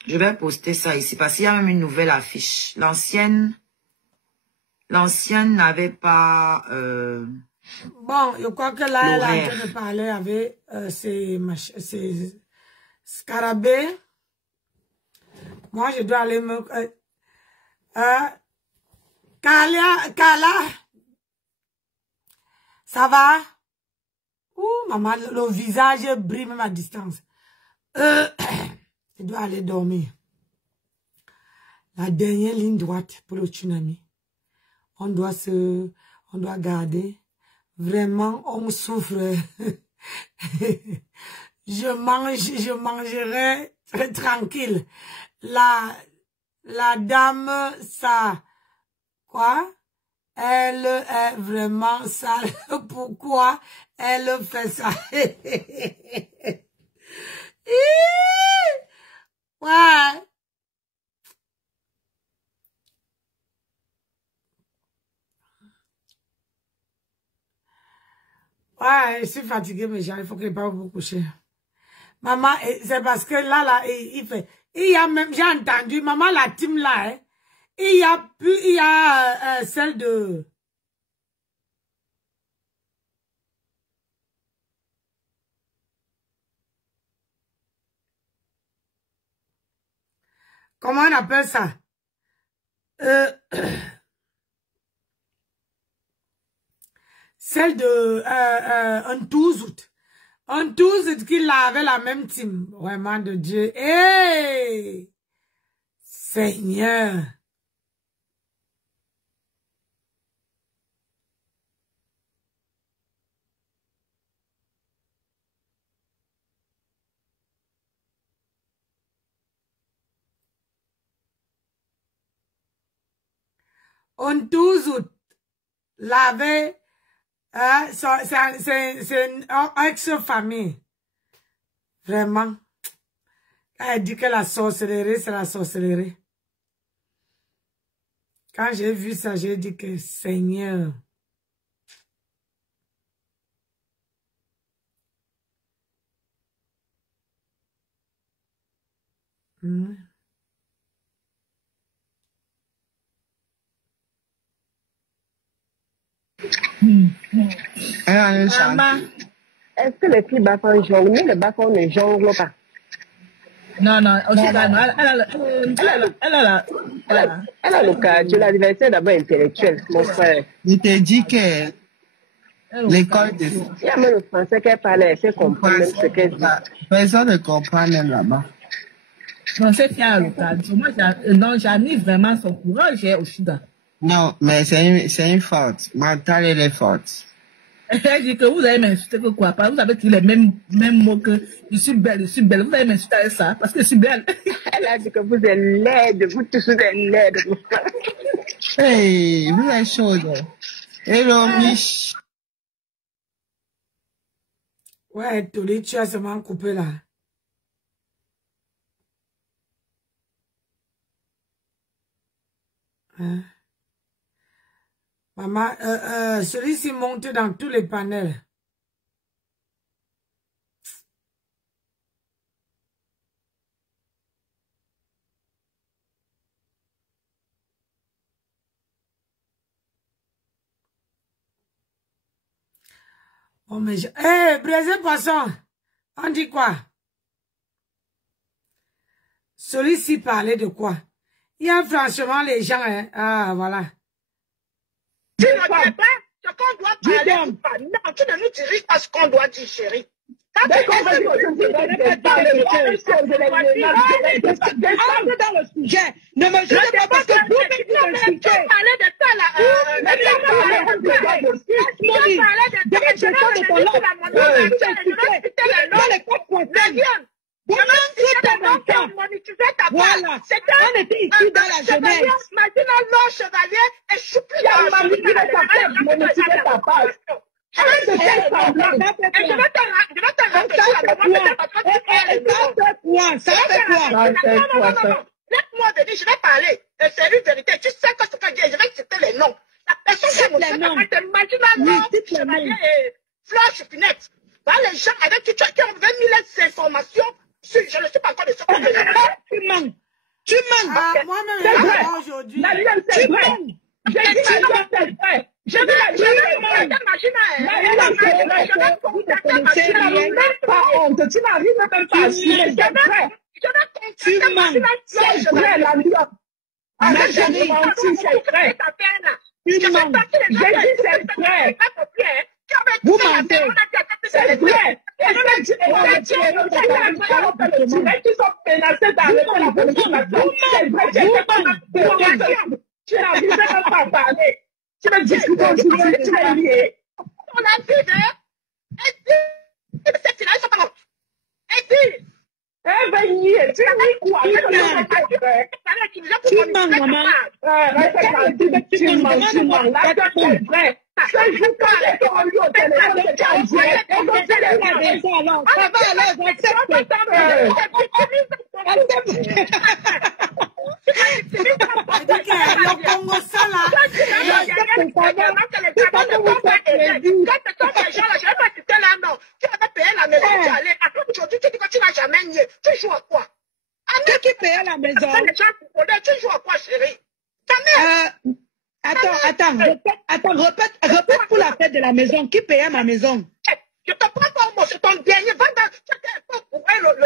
Je vais poster ça ici parce qu'il y a même une nouvelle affiche. L'ancienne n'avait pas... Bon, je crois que là, elle est en train de parler avec ces scarabées. Moi, je dois aller me... Carla, ça va? Ouh, maman, le visage brille même à distance. Je dois aller dormir. La dernière ligne droite pour le tsunami. On doit garder. Vraiment, on souffre. Je mangerai très tranquille. La dame, ça, quoi? Elle est vraiment sale. Pourquoi elle fait ça? Ouais. Ouais, je suis fatiguée, mais il faut que je pas me coucher. Maman, c'est parce que là, il y a même, j'ai entendu, maman, la team là, hein, il y a celle de... Comment on appelle ça? Celle de un 12 août. Un 12 août qu'il avait la même team. Vraiment de Dieu. Hey! Seigneur! Un 12 août, l'avait, c'est une ex-famille. Vraiment. Quand elle dit que la sorcellerie, c'est la sorcellerie. Quand j'ai vu ça, j'ai dit que Seigneur. Maman, est-ce que les filles bafons jonglent? Mais les bafons ne jonglent pas. Non, aussi, elle a le cas. Tu l'adversaire d'abord intellectuel, mon frère. Je te dis que l'école de... Il y a même le français qu'elle parlait, elle sait comprendre même ce qu'elle dit. Personne ne comprend même là-bas. Non, c'est qui a le cas. Moi, j'admire vraiment son courage aussi. Non, mais c'est une faute. Mentale, elle est forte. Elle dit que vous allez m'insulter que quoi? Vous avez dit les mêmes mots que je suis belle. Vous allez m'insulter avec ça parce que je suis belle. Elle a dit que vous êtes laide, vous tous êtes laide. Hey, vous êtes chaude. Hello, Mich. Ouais, Tony, tu as seulement coupé là. Hein? Maman, celui-ci monte dans tous les panels. Oh, mais Brésil Poisson, on dit quoi? Celui-ci parlait de quoi? Il y a franchement les gens, hein. Ah, voilà. Tu ne sais pas ce qu'on doit parler ou pas. Non, tu ne nous diriges pas ce qu'on doit dire, chérie. Quand tu dans le sujet. Ne me jugez pas parce que vous m'expliquez. Parler de ça là. Voilà, on était ici dans la jeunesse. Maintenant, l'or chevalier est choupi. Je vais te remplir ça fait quoi? Laisse-moi venir, je vais parler. C'est une vérité. Tu sais que ce que je vais citer les noms. La personne qui me fait Marginal Law Chevalier et Fleur Chupinette. Voilà les gens avec qui ont mis les informations. Je ne suis pas encore de ce que tu manques. Tu manques. Moi-même, aujourd'hui. Tu manques. J'ai dit c'est vrai. Je vais la tu n'arrives même pas à assumer. C'est vrai. Tu manques. C'est vrai, la loi. Avec je menti, c'est vrai. Tu manques. J'ai dit c'est vrai. Vous mentez. C'est vrai. Et tu sont menacés d'arrêter la politique. C'est vrai. Tu n'arrives même pas à parler. Tu me discutes aujourd'hui, tu m'as lié. On a vu, hein? Et puis, cette fille-là, ils sont pas morts. Et puis, elle va nier. Tu nies quoi? Tu mens, maman. Tu mens. Là, c'est vrai. Ce jour, quand les gens ont eu au téléphone, c'était en direct. On va faire les raisons, alors. Ça va, alors, Attends, répète pour la fête de la maison. Qui payait ma maison? Je te prends pas au mot, c'est ton dernier vendeur.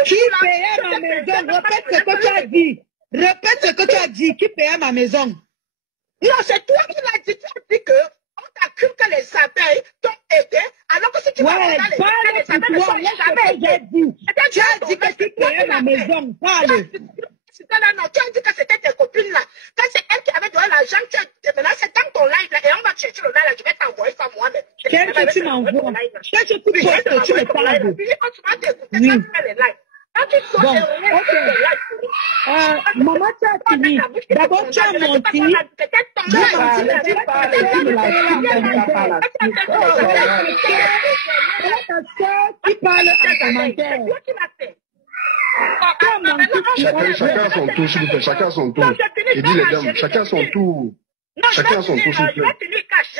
Qui payait ma maison? Répète ce que tu as dit. Répète ce que tu as dit. Qui payait ma maison? Non, c'est toi qui l'as dit. Tu as dit que on t'a cru que les abeilles t'ont aidé, alors que si tu vas regarder les abeilles ne sont jamais aidées. Tu as dit que tu payais ma maison. Parle. Non, tu as dit que c'était tes copines là. Quand c'est elle qui avait donné l'argent, tu as dit, maintenant c'est dans ton live là, et on va chercher le live là, je vais t'envoyer ça moi-même. Qu'est-ce que tu m'envoies? Qu'est-ce que tu postes? Tu me parles. Oui. Bon, ok. Maman, tu as fini. D'abord, tu as menti. Tu as qui parle en commentaire. Chacun son tour, s'il vous plaît. Chacun son tour. Et dit les dames, chacun son tour. Chacun son tour, s'il vous plaît.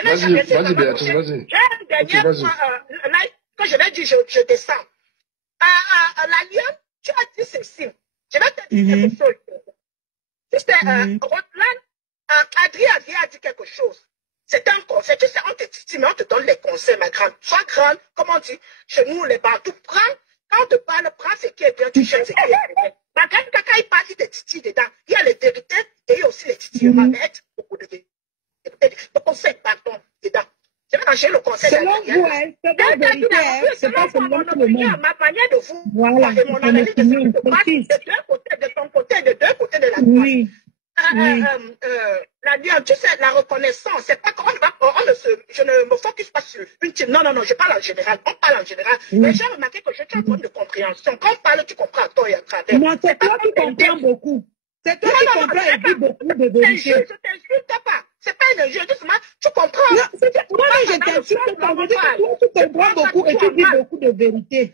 Vas-y, Béatrice, vas-y. Quand je vais dire, je descends. La lionne, tu as dit ceci. Je vais te dire quelque chose. Juste, Adrien a dit quelque chose. C'est un conseil. Tu sais, on te dit, mais on te donne les conseils, ma grande. Sois grande, comme on dit, chez nous, les bantous, quand on te parle, prends ce qui est bien, tu cherches ce qui est bien. Ma grande caca, il parle, il te titille dedans. Il y a les vérités et il y a aussi les titillements. Mais beaucoup de vérités. Le conseil, pardon, dedans. Je vais ranger le conseil. Selon vous, c'est pas vérité, c'est pas selon tout le monde. Ma manière de vous. Voilà, et mon analyse de ce qui se passe de deux côtés, de ton côté, de deux côtés de la droite. Oui. La lionne, tu sais, la reconnaissance, c'est pas comment je ne me focus pas sur une team. Non, je parle en général. On parle en général. Mais j'ai remarqué que je suis un problème de compréhension. Quand on parle, tu comprends à toi et à travers. Non, c'est toi qui comprends beaucoup. C'est toi qui comprends et dis beaucoup de vérité. Je t'insulte pas. C'est pas un jeu, tu comprends? Non, moi, je t'insulte, tu comprends beaucoup et tu dis beaucoup de vérité.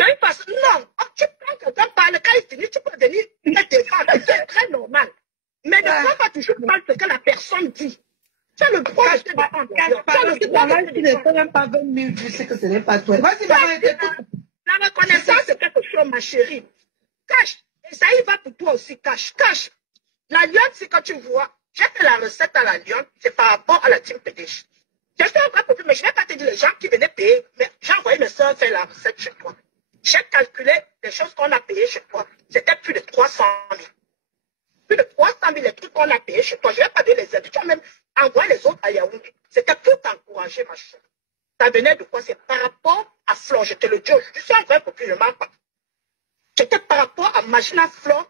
Non, tu prends quelqu'un par le cas, il finit, tu peux venir te défendre, c'est très normal. Mais ne prends pas toujours mal ce que la personne dit. Tu as le droit de te défendre. Tu ne peux même pas 20 000, tu sais que ce n'est pas toi. Vas-y, maman, la reconnaissance, c'est quelque chose, ma chérie. Cache. Et ça y va pour toi aussi, cache. Cache. La lionne, c'est quand tu vois, j'ai fait la recette à la lionne, c'est par rapport à la team PDG. J'ai fait un vrai problème, mais je ne vais pas te dire les gens qui venaient payer, mais j'ai envoyé mes soeurs faire la recette chez toi. J'ai calculé les choses qu'on a payées chez toi. C'était plus de 300 000. Plus de 300 000 les trucs qu'on a payés chez toi. Je ne vais pas donner les aides. Tu as même envoyé les autres à Yaoundé. C'était pour t'encourager, ma chérie. Ça venait de quoi? C'est par rapport à Flore. Je te le dis. Je suis un vrai copine, je ne mens pas. C'était par rapport à Magina Flore.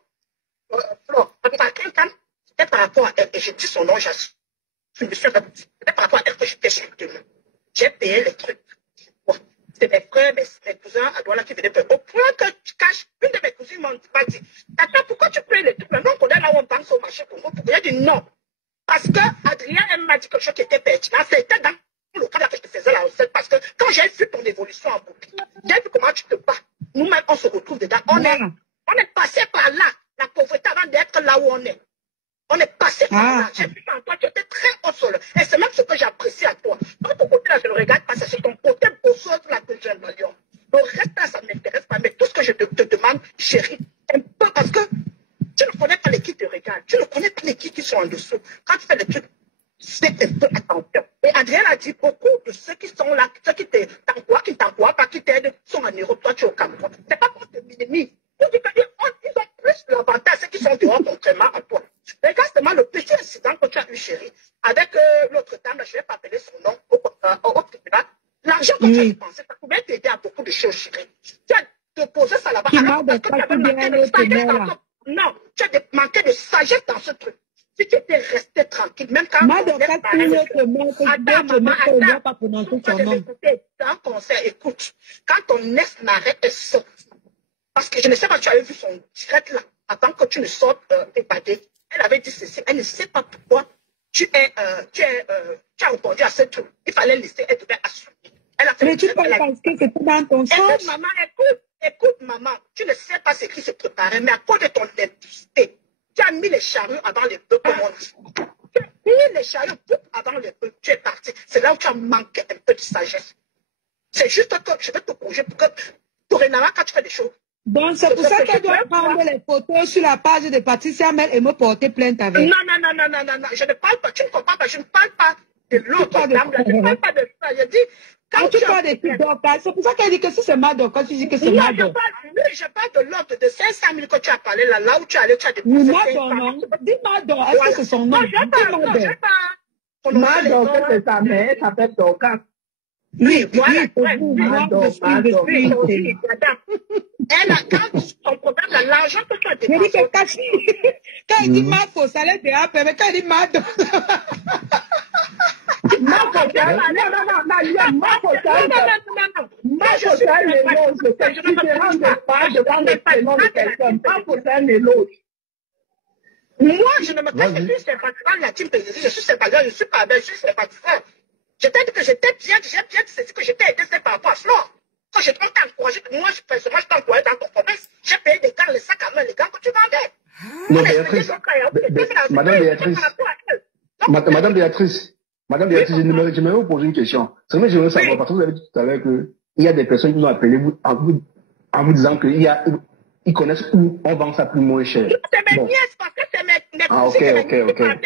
C'était par rapport à elle. Et je dis son nom, j'assume. C'était par rapport à elle que j'étais soutenue. J'ai payé les trucs. C'est mes frères, mes cousins à Douala qui venaient faire. Au point que tu caches, une de mes cousines m'a dit, Tata, pourquoi tu prends les trucs? Maintenant qu'on est là où on pense au marché Congo, pourquoi? J'ai dit non. Parce que Adrien, elle m'a dit quelque chose qui était pertinent. C'était dans le cas là que je te faisais la recette. Parce que quand j'ai vu ton évolution en boucle, j'ai vu comment tu te bats. Nous-mêmes, on se retrouve dedans. On est passé par là, la pauvreté, avant d'être là où on est. On est passé par là. J'ai vu en toi, tu étais très haut sol. Et c'est même ce que j'apprécie à toi. Dans ton côté là, je ne regarde pas ça. C'est ton côté beau sol là que j'aime, la Lyon. Le reste là, ça ne m'intéresse pas. Mais tout ce que je te demande, chérie, un peu, parce que tu ne connais pas les qui te regardent. Tu ne connais pas les qui sont en dessous. Quand tu fais des trucs, fais un peu attention. Et Adrien a dit, beaucoup de ceux qui sont là, ceux qui t'encouragent, qui ne t'encouragent pas, qui t'aident, sont en Europe. Toi, tu es au Cameroun. C'est pas qu'on te minimise. Ils ont plus l'avantage, ceux qui sont dehors contrairement à toi. Regarde seulement le petit incident que tu as eu, chérie, avec l'autre dame, là, je ne vais pas appeler son nom, au tribunal. L'argent que tu as dépensé, ça pouvait t'aider à beaucoup de choses, chérie. Tu as déposé ça là-bas. Parce que tu avais manqué de sagesse dans ce... Non, tu as manqué de sagesse dans ce truc. Si tu étais resté tranquille, même quand on est un concert, écoute, quand ton ex-mari est sorti, parce que je ne sais pas, tu avais vu son direct là, avant que tu ne sortes évadé. Elle avait dit ceci, elle ne sait pas pourquoi tu as répondu à ce truc. Il fallait laisser, elle devait assumer. Elle a fait mais tu parles parce que c'est dans ton sens. Écoute, maman, écoute, maman, tu ne sais pas ce qui se préparait, mais à cause de ton impudicité, tu as mis les charrues avant les bœufs, comme on dit. Tu as mis les charrues avant les bœufs, tu es parti. C'est là où tu as manqué un peu de sagesse. C'est juste que je vais te corriger pour que, dorénavant, quand tu fais des choses, donc, c'est pour ça qu'elle doit prendre les photos sur la page de Patricia Mel et me porter plainte avec. Non, je ne parle pas, tu ne comprends pas, je ne parle pas de l'autre dame, je ne parle pas de ça. Je dis, quand tu parles de Tidoka, c'est pour ça qu'elle dit que si c'est Madoka, tu dis que c'est Madoka. Je parle de l'autre, de 500 000 que tu as parlé là, là où tu es allé, tu as déposé. Madoka, non? Dis Madoka, est-ce que c'est son nom? Non, je pas. Madoka, c'est sa mère, elle s'appelle Doka. Oui, voilà. Elle a quand son problème, l'argent que tu as dépensé. Je dis que quand il dit Marco, ça l'est déjà, mais quand il dit Marco. Marco, c'est un éloge. C'est différent de pas devant le prénom de quelqu'un. Marco, c'est un éloge. Moi, je ne me cache plus sympathisant de la team PDG. Je suis sympathisant, je suis pas belle, je suis sympathisant. Je t'ai dit que j'étais bien, c'est que j'étais aidé, c'est par rapport à Flore. Quand je t'ai encouragé, moi, personnellement, je t'ai encouragé dans ton commerce. J'ai payé des gants, les sacs à main, les gants que tu vendais. Non, Béatrice, Madame Béatrice, j'aimerais vous poser une question. C'est vrai que j'aimerais savoir, parce que vous avez dit tout à l'heure qu'il y a des personnes qui nous appellent en vous disant qu'ils connaissent où on vend ça plus moins cher. C'est mes nièces, parce que c'est mes cousines qui récupéraient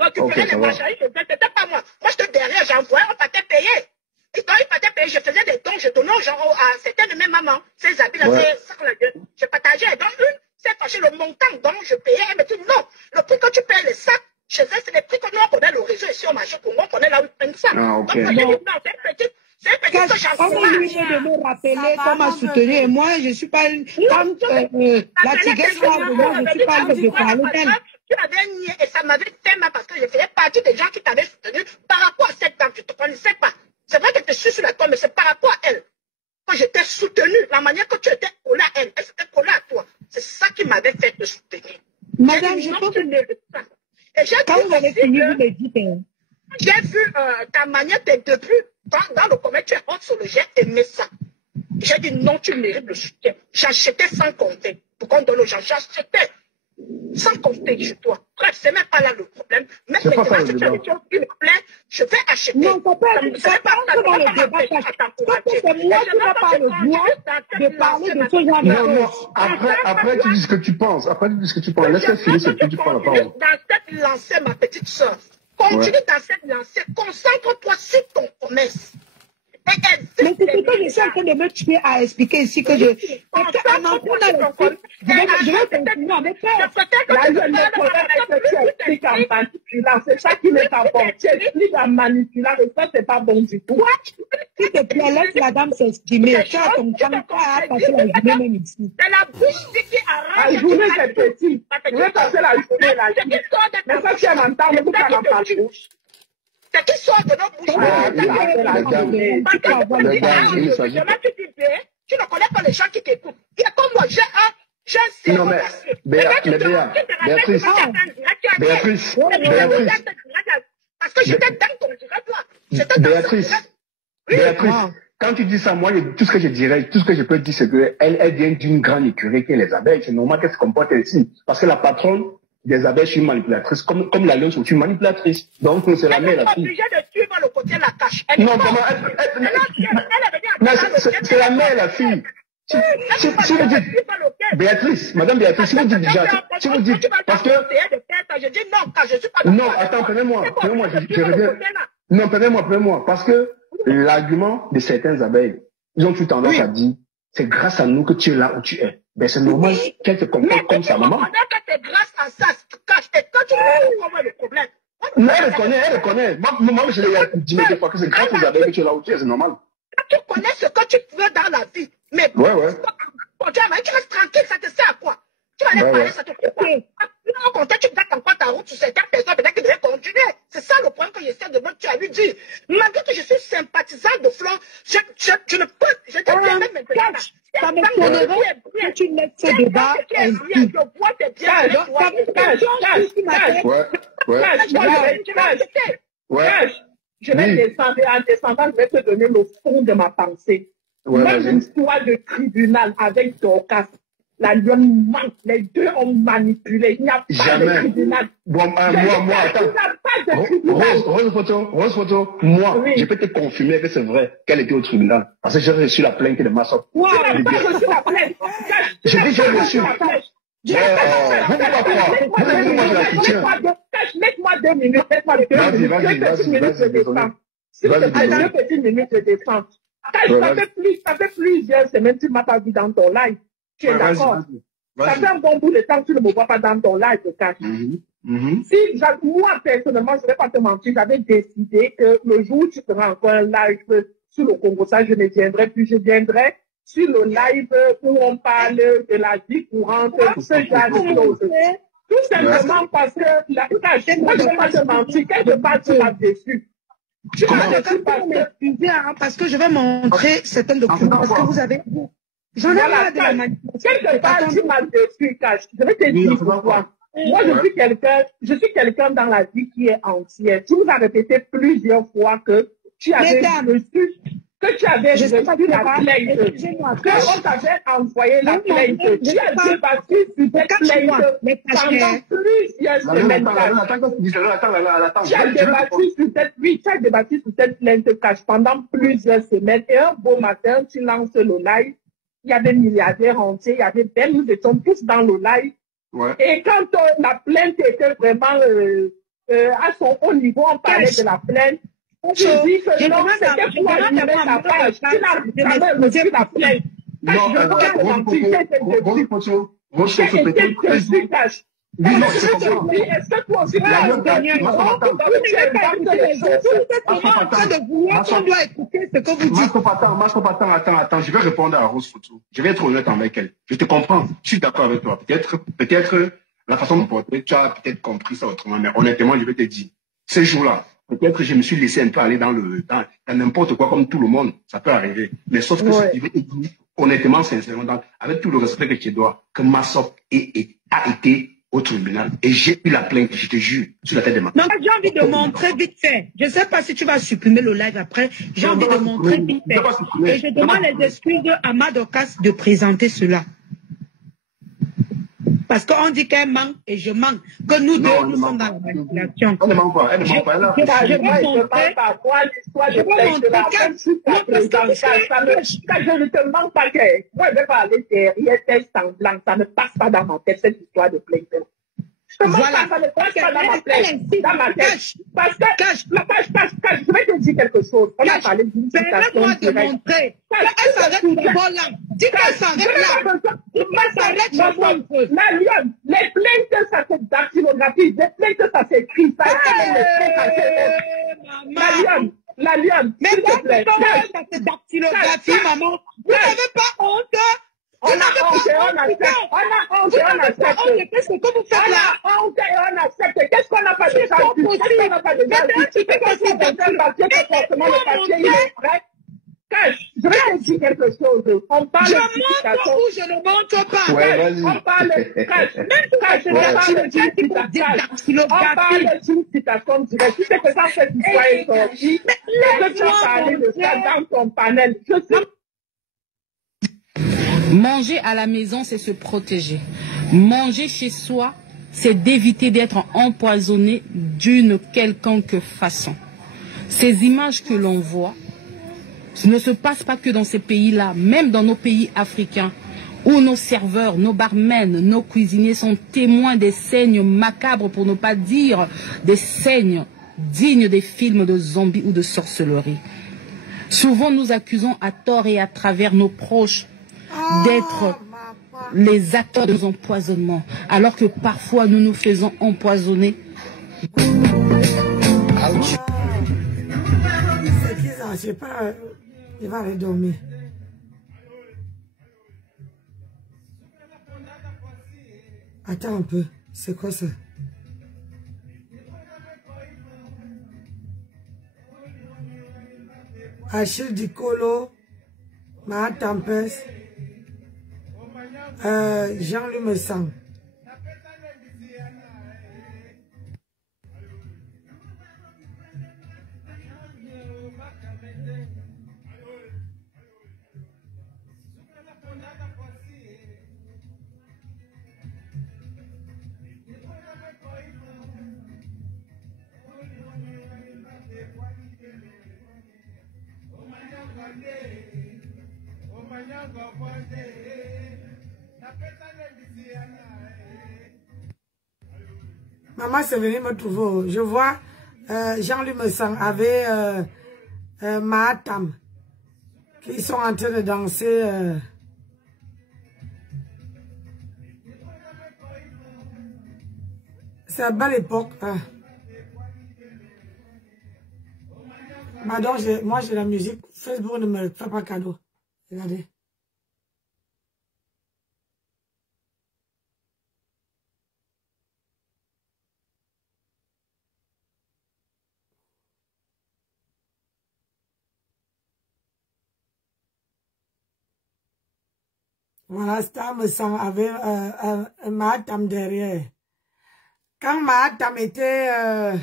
les marchandises. C'était pas moi. Moi, j'étais derrière, j'envoyais, on partait payer. Et quand ils partaient payer, je faisais des dons, je donnais aux gens, c'était de mes mamans, ces habits-là, ces sacs-là. Je partageais. Donc, une s'est fâchée le montant dont je payais. Elle me dit non, le prix que tu payes les sacs, chez eux, c'est les prix que nous, on connaît le réseau ici au marché pour moi, on connaît là où ils prennent ça. Donc, moi, je dis non, c'est une petite. C'est un petit que j'encourage. De me rappeler comme à soutenir. Et moi, je ne suis pas une. Comme la tigresse parle de moi, je ne suis pas une de parler d'elle. Tu avais nié et ça m'avait fait mal parce que je faisais partie des gens qui t'avaient soutenu par rapport à cette dame. Je ne te connaissais pas. C'est vrai que tu suis sur la tombe, mais c'est par rapport à elle. Quand j'étais soutenu, la manière que tu étais collée à elle, elle s'était collée à toi. C'est ça qui m'avait fait te soutenir. Madame, je pense que. Et j'ai quand vous avez fini, vous me dites. J'ai vu ta manière de depuis dans le commerce, tu es honte sur le j'ai aimé ça. J'ai dit non, tu mérites le soutien. J'achetais sans compter. Pour qu'on donne aux gens, j'achetais sans compter chez toi. Bref, c'est même pas là le problème. Mais maintenant, si tu as des choses qui me plaisent, je vais acheter. Non, ça peut être pas dans le débat. C'est moi qui n'ai pas le droit de parler de ce genre de choses. Après, tu dis ce que tu penses. Après, tu dis ce que tu penses. Laisse-moi finir ce que tu prends la parole. Dans cette lancée, ma petite soeur. Continue dans cette lancée. Concentre-toi sur ton commerce. Mais c'est ce que je suis en train de me tuer à expliquer ici que je vais continuer avec toi. C'est ça qui n'est pas bon. Tu expliques la manipulation, ça c'est pas bon du tout. S'il te plaît, laisse la dame s'estimer. Tu as ton temps à passer la journée même ici. C'est la bouche qui arrête. La journée c'est petit. Je vais passer la journée là. Mais ça, si elle entend, vous allez en parler. C'est qui sort de notre bouche. Tu ne connais pas les gens qui t'écoutent. Il y a comme moi, j'ai un non, mais Béatrice. Parce que j'étais dans ton direct là. Béatrice, quand tu dis ça, moi, tout ce que je dirais, tout ce que je peux dire, c'est qu'elle vient d'une grande écurie qui est les abeilles. C'est normal qu'elle se comporte ainsi. Parce que la patronne des abeilles, je suis manipulatrice, comme la lionne, je suis manipulatrice. Donc, c'est la mère, la fille. Elle est obligée de suivre le côté la cache. Non, comment c'est la mère, la fille. Si vous dites, Béatrice, Madame Béatrice, si vous dites déjà, si vous dites, parce que... Non, attends, prenez-moi, je reviens. Non, prenez-moi, parce que l'argument de certaines abeilles, ils ont tout tendance à dire, c'est grâce à nous que tu es là où tu es. Ben, c'est normal qu'elle te comporte comme sa maman. C'est grâce à ça, et quand tu vois le problème. Non, elle le connaît. Moi, je l'ai dit des fois que c'est grâce aux abeilles que tu es là où tu es, c'est normal. Tu connais ce que tu veux dans la vie. Mais ouais. Tu restes tranquille, ça te sert à quoi? Tu vas aller parler, ça te fait quoi? Non, quand tu gâtes encore ta route sur certaines personnes, peut-être qu'ils devraient continuer. C'est ça le point que j'essaie de me tuer à lui dire. Malgré que je suis sympathisant de Florent, je ne peux, je te dis même maintenant. Ça me sonnerait que tu laisses ce débat ainsi. Je vois tes biens. Je vais descendre, en descendant, je vais te donner le fond de ma pensée. Même une histoire de tribunal avec Dorcas, la lionne manque, les deux ont manipulé. Il n'y a pas de tribunal. Bon, moi, attends. Il n'y a pas de tribunal. Rose photo, moi, je peux te confirmer que c'est vrai qu'elle était au tribunal. Parce que j'ai reçu la plainte de Massop. Tu n'as pas reçu la plainte. J'ai dit j'ai reçu. Laisse-moi 2 minutes. Laisse-moi 2 minutes de défense. S'il te plaît, 2 petites minutes de défense. Ça fait plusieurs semaines que tu ne m'as pas vu dans ton live. Tu es d'accord? Ça fait un bon bout de temps que tu ne me vois pas dans ton live, Cash. Si moi, personnellement, je ne vais pas te mentir, j'avais décidé que le jour où tu feras encore un live sur le Congo, ça, je ne viendrai plus. Je viendrai sur le live où on parle de la vie courante, ce genre de choses. Tout simplement parce que, moi, je ne vais pas te mentir, quelque part, tu m'as déçu. Tu m'as déçu parce que je vais montrer certaines documents, parce que vous avez... J'en ai marre de la manipulation. Quelque part, tu m'as déçu, Cash. Je vais te dire pourquoi. Moi, je suis quelqu'un dans la vie qui est entière. Tu nous as répété plusieurs fois que tu avais reçu la plainte, qu'on t'avait envoyé la plainte. Tu as débattu sur cette plainte pendant plusieurs semaines. Tu as débattu sur cette plainte Cash pendant plusieurs semaines. Et un beau matin, tu lances le live. Il y a des milliardaires entiers, il y avait des, nous étions tous dans le live. Ouais. Et quand la plainte était vraiment à son haut niveau, on parlait de la plainte. On se dit que non, c'était pour animer sa page. Tu n'as jamais reçu la plainte. Est-ce que toi aussi, Attends, je vais répondre à Rose Photo. Je vais être honnête avec elle. Je te comprends. Je suis d'accord avec toi. Peut-être, la façon de porter, tu as peut-être compris ça autrement, mais honnêtement, je vais te dire, ces jours-là, peut-être que je me suis laissé un peu aller dans n'importe quoi, comme tout le monde. Ça peut arriver. Mais sauf que je vais te dire, honnêtement, sincèrement, avec tout le respect que tu dois, que Massop a été au tribunal et j'ai eu la plainte, je te jure, sur la tête de ma... Non, j'ai envie de montrer vite fait. Je ne sais pas si tu vas supprimer le live après. J'ai envie de montrer vite fait. Et je demande les excuses à Madokas de présenter cela. Parce qu'on dit qu'elle manque et je manque. Que nous deux, nous sommes dans la manipulation. Elle ne manque pas, elle ne manque pas. Je vais montrer. Je vais montrer quand je ne te manque pas. Moi, je vais pas aller derrière tes semblants. Ça ne passe pas dans ma tête, cette histoire de plainte. Voilà. Ça ne passe pas dans ma tête. Dans ma tête. Parce que, je vais te dire quelque chose. On a parlé d'une citation directe. Elle s'arrête d'abord là. Dis qu'elle s'arrête là. Elle s'arrête d'abord. La lionne, les plaintes, ça se dactylographie. Les plaintes, ça s'écrit. Ça la lionne. Mais comment ça se dactylographie, maman? Vous n'avez pas honte? On a honte et on accepte. Qu'est-ce que vous faites là? On a honte et on accepte. Qu'est-ce qu'on n'a pas déjà dit? Qu'est-ce qu'on n'a pas déjà dit? Tu peux pas faire un papier que forcément le papier il est prêt. Je vais te dire quelque chose. On parle de citation. Je ne montre pas. Ouais, vas-y. On parle d'une citation directe. Tu sais que ça fait du poids et sorti. Mais tu as parlé de ça dans ton panel. Je sais. Manger à la maison, c'est se protéger. Manger chez soi, c'est d'éviter d'être empoisonné d'une quelconque façon. Ces images que l'on voit ne se passent pas que dans ces pays-là, même dans nos pays africains, où nos serveurs, nos barmen, nos cuisiniers sont témoins des scènes macabres, pour ne pas dire des scènes dignes des films de zombies ou de sorcellerie. Souvent, nous accusons à tort et à travers nos proches d'être les acteurs de nos empoisonnements, alors que parfois nous nous faisons empoisonner. Je sais pas, il va aller dormir. Attends un peu, c'est quoi ça? Achille Dicolo, Ma Tempest, Jean-Louis Messang. Maman c'est venu me trouver. Je vois Jean-Louis Messang avec Mahatam qui sont en train de danser. C'est à belle époque. Madame, moi j'ai la musique. Facebook ne me fait pas cadeau. Regardez. Voilà, Star me sent avec Mahatam derrière. Quand Mahatam était...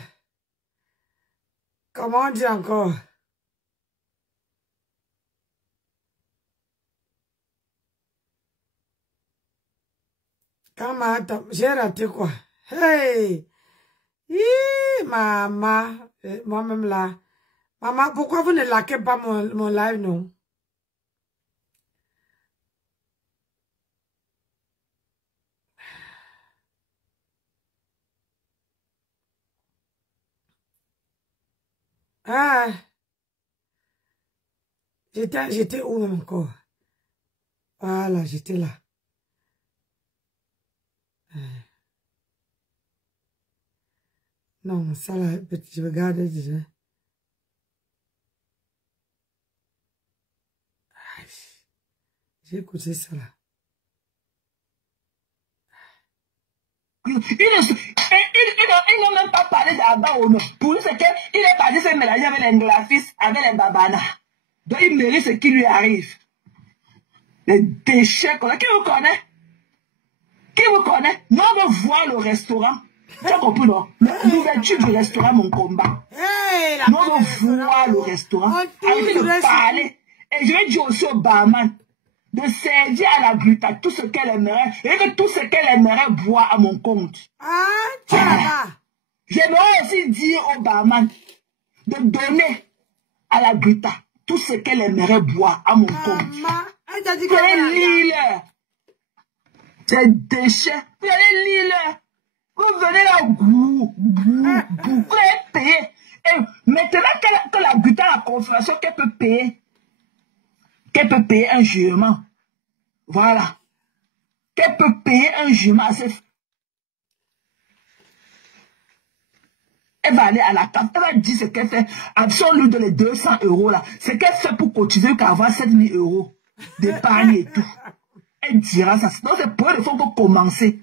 comment on dit encore? Quand Mahatam... J'ai raté quoi? Hey! Maman! Moi-même là. Maman, pourquoi vous ne likez pas mon live, non? Ah, j'étais où encore? Voilà, j'étais là. Non, ça là, je regarde déjà. J'ai écouté ça là. Il n'a même pas parlé d'Abba ou non. Pour lui, c'est qu'il est parti se mélanger avec les graphistes, avec les babanas. Donc, il mérite ce qui lui arrive. Les déchets, qui vous connaît? Qui vous connaît? Nous, on veut voir le restaurant. Tu as compris, non? L'ouverture du restaurant, mon combat. Nous, on veut voir le restaurant. Arrêtez de parler. Et je vais dire aussi au barman de servir à la gluta tout ce qu'elle aimerait. Et que tout ce qu'elle aimerait boire à mon compte. J'aimerais aussi dire au barman de donner à la gluta tout ce qu'elle aimerait boire à mon compte. C'est l'île. C'est déchets. C'est l'île. Vous venez là, vous pouvez payer. Et maintenant que la gluta a la confirmation qu'elle peut payer un jurement. Voilà. Qu'elle peut payer un jurement assez. Elle va aller à la carte, elle va dire ce qu'elle fait. Absolument, lui donne les 200 € là. Ce qu'elle fait pour continuer qu'à avoir 7 000 € d'épargne et tout. Elle dira ça. Donc c'est pour elle faut commencer.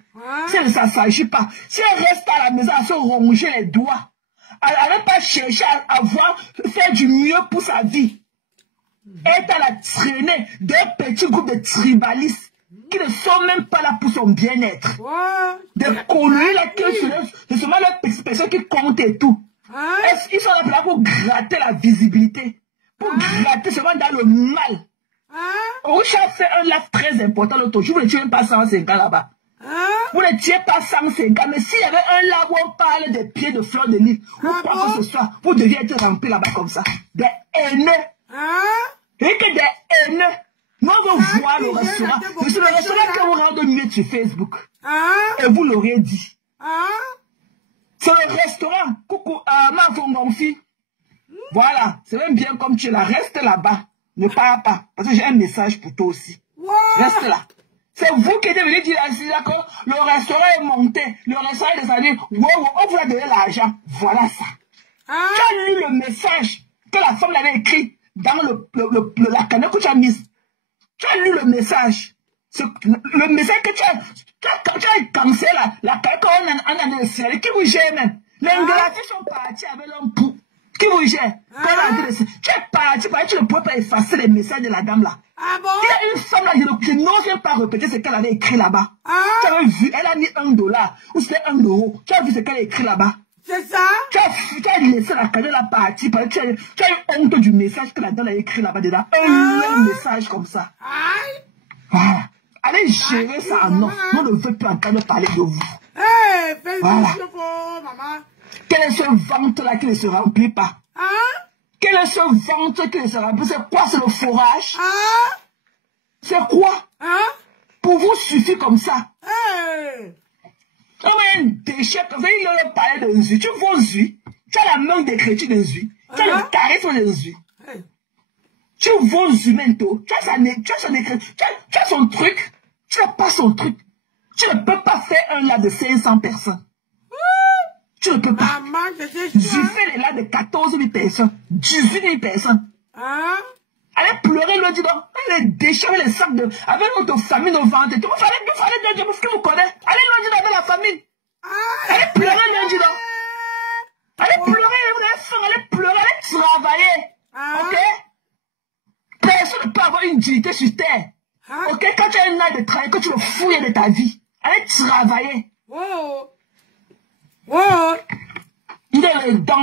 Si elle ne s'agit pas. Si elle reste à la maison à se ronger les doigts, elle ne va pas chercher à faire du mieux pour sa vie. Elle est à la traîner d'un petit groupe de tribalistes qui ne sont même pas là pour son bien-être. Des connus là qui sont seulement les personnes qui comptent et tout. Ils sont là pour gratter la visibilité. Pour gratter seulement dans le mal. Orisha fait un live très important l'autre jour. Vous ne tuez même pas 150 là-bas. Vous ne tuez pas 150. Mais s'il y avait un live où on parle des pieds de fleurs de lys, ou quoi que ce soit, vous deviez être rempli là-bas comme ça. Des haineux. Et que des haineux. Nous on veut voir le restaurant. C'est le restaurant que vous rendez mieux sur Facebook. Et vous l'auriez dit. C'est le restaurant. Coucou, ma fille. Voilà. C'est même bien comme tu es là. Reste là-bas. Ne pars pas. Parce que j'ai un message pour toi aussi. Reste là. C'est vous qui êtes venu dire ainsi, d'accord? Le restaurant est monté. Le restaurant est descendu. On vous a donné l'argent. Voilà ça. Tu as lu le message que la femme l'avait écrit dans la canette que tu as mise. Tu as lu le message. Le message que tu as cancellé la canette qu'on a laissé. Qui vous gère même? Les Inglaterrais sont partis avec l'homme pour. Qui vous gère? Tu es parti, tu ne pouvais pas effacer les messages de la dame là. Il y a une femme là, je n'ose pas répéter ce qu'elle avait écrit là-bas. Tu avais vu, elle a mis $1 ou c'était 1 €. Tu as vu ce qu'elle a écrit là-bas. C'est ça? Tu as laissé la canette la partie parce que tu as eu honte du message que la dame a écrit là-bas dedans. Un message comme ça. Voilà. Allez gérer ça en or. Nous ne veut plus entendre parler de vous. Voilà. Quel est ce ventre-là qui ne se remplit pas? Quel est ce ventre qui ne se remplit? C'est quoi? C'est le forage? C'est quoi? Pour vous suffit comme ça? Un déchet, comme ça, il leur parlait de Zui. Tu vois Zui? Tu as la main d'écriture de Zui. Tu as le charisme de Zui. Tu vois Zui Mento. Tu as son truc. Tu n'as pas son truc. Tu ne peux pas faire un live de 500 personnes. Tu ne peux pas. Zui fait les lives de 14 000 personnes. 18 000 personnes. Allez pleurer le dimanche. Allez déchirer les sacs de. Avec notre famille, nos ventes. Il fallait de Dieu parce que vous connaissez. Allez le dire avec la famille. Allez pleurer le dimanche. Allez pleurer, vous avez faim. Allez pleurer, allez travailler. Ok? Personne ne peut avoir une dignité sur terre. Ok? Quand tu as une live de travail, que tu le fouilles de ta vie. Allez travailler. Dans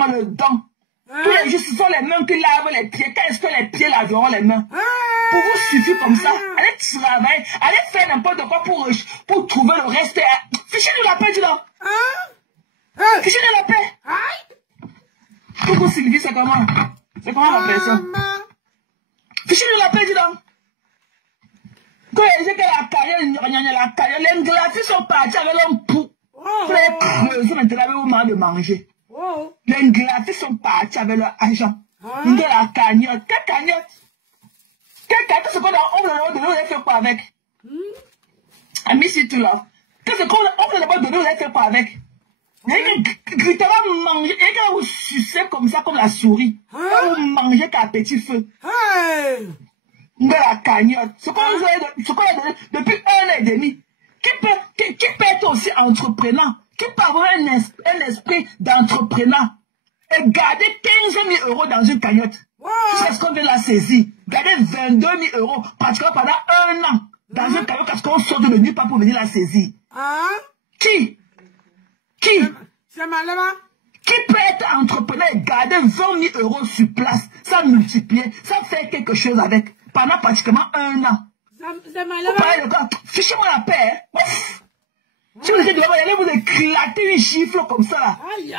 le dent. Tous les jours, ce sont les mains qui lavent les pieds. Quand est-ce que les pieds laveront les mains? Pour vous suffire comme ça. Allez travailler. Allez faire n'importe quoi pour trouver le reste. Fichez-nous la paix, dis donc. Fichez-nous la paix. Coucou Sylvie, c'est comment? C'est comment la personne? Fichez-nous la paix, dis donc. Quand j'ai que la carrière, les graphiques sont partis avec l'homme pour les creuser maintenant avec au moment de manger. Les graphiques sont partis avec leur argent. Ils ont la cagnotte. Quelle cagnotte? Quelle cagnotte? Qu'est-ce qu'on a donné? On a fait quoi avec? Ami, si tu l'as. Qu'est-ce qu'on a pas donné? On a fait quoi avec? Il y a que manger, il y a que vous sucez comme ça, comme la souris. Vous mangez qu'à petit feu. De la cagnotte. Ce qu'on a donné depuis 1 an et demi. Qui peut être aussi entrepreneur? Qui peut avoir un esprit d'entrepreneur? Et garder 15 000 € dans une cagnotte. C'est ce qu'on vient de la saisir. Garder 22 000 € pratiquement pendant 1 an. dans un camion parce qu'on sort de nulle part pour venir la saisir. Qui? C'est malheureux. Qui peut être entrepreneur et garder 20 000 euros sur place, ça multiplier, ça fait quelque chose avec, pendant pratiquement 1 an. C'est malheureux. Fichez-moi la paix. Hein? Si vous êtes dehors, allez vous éclater une gifle comme ça là. Aïe.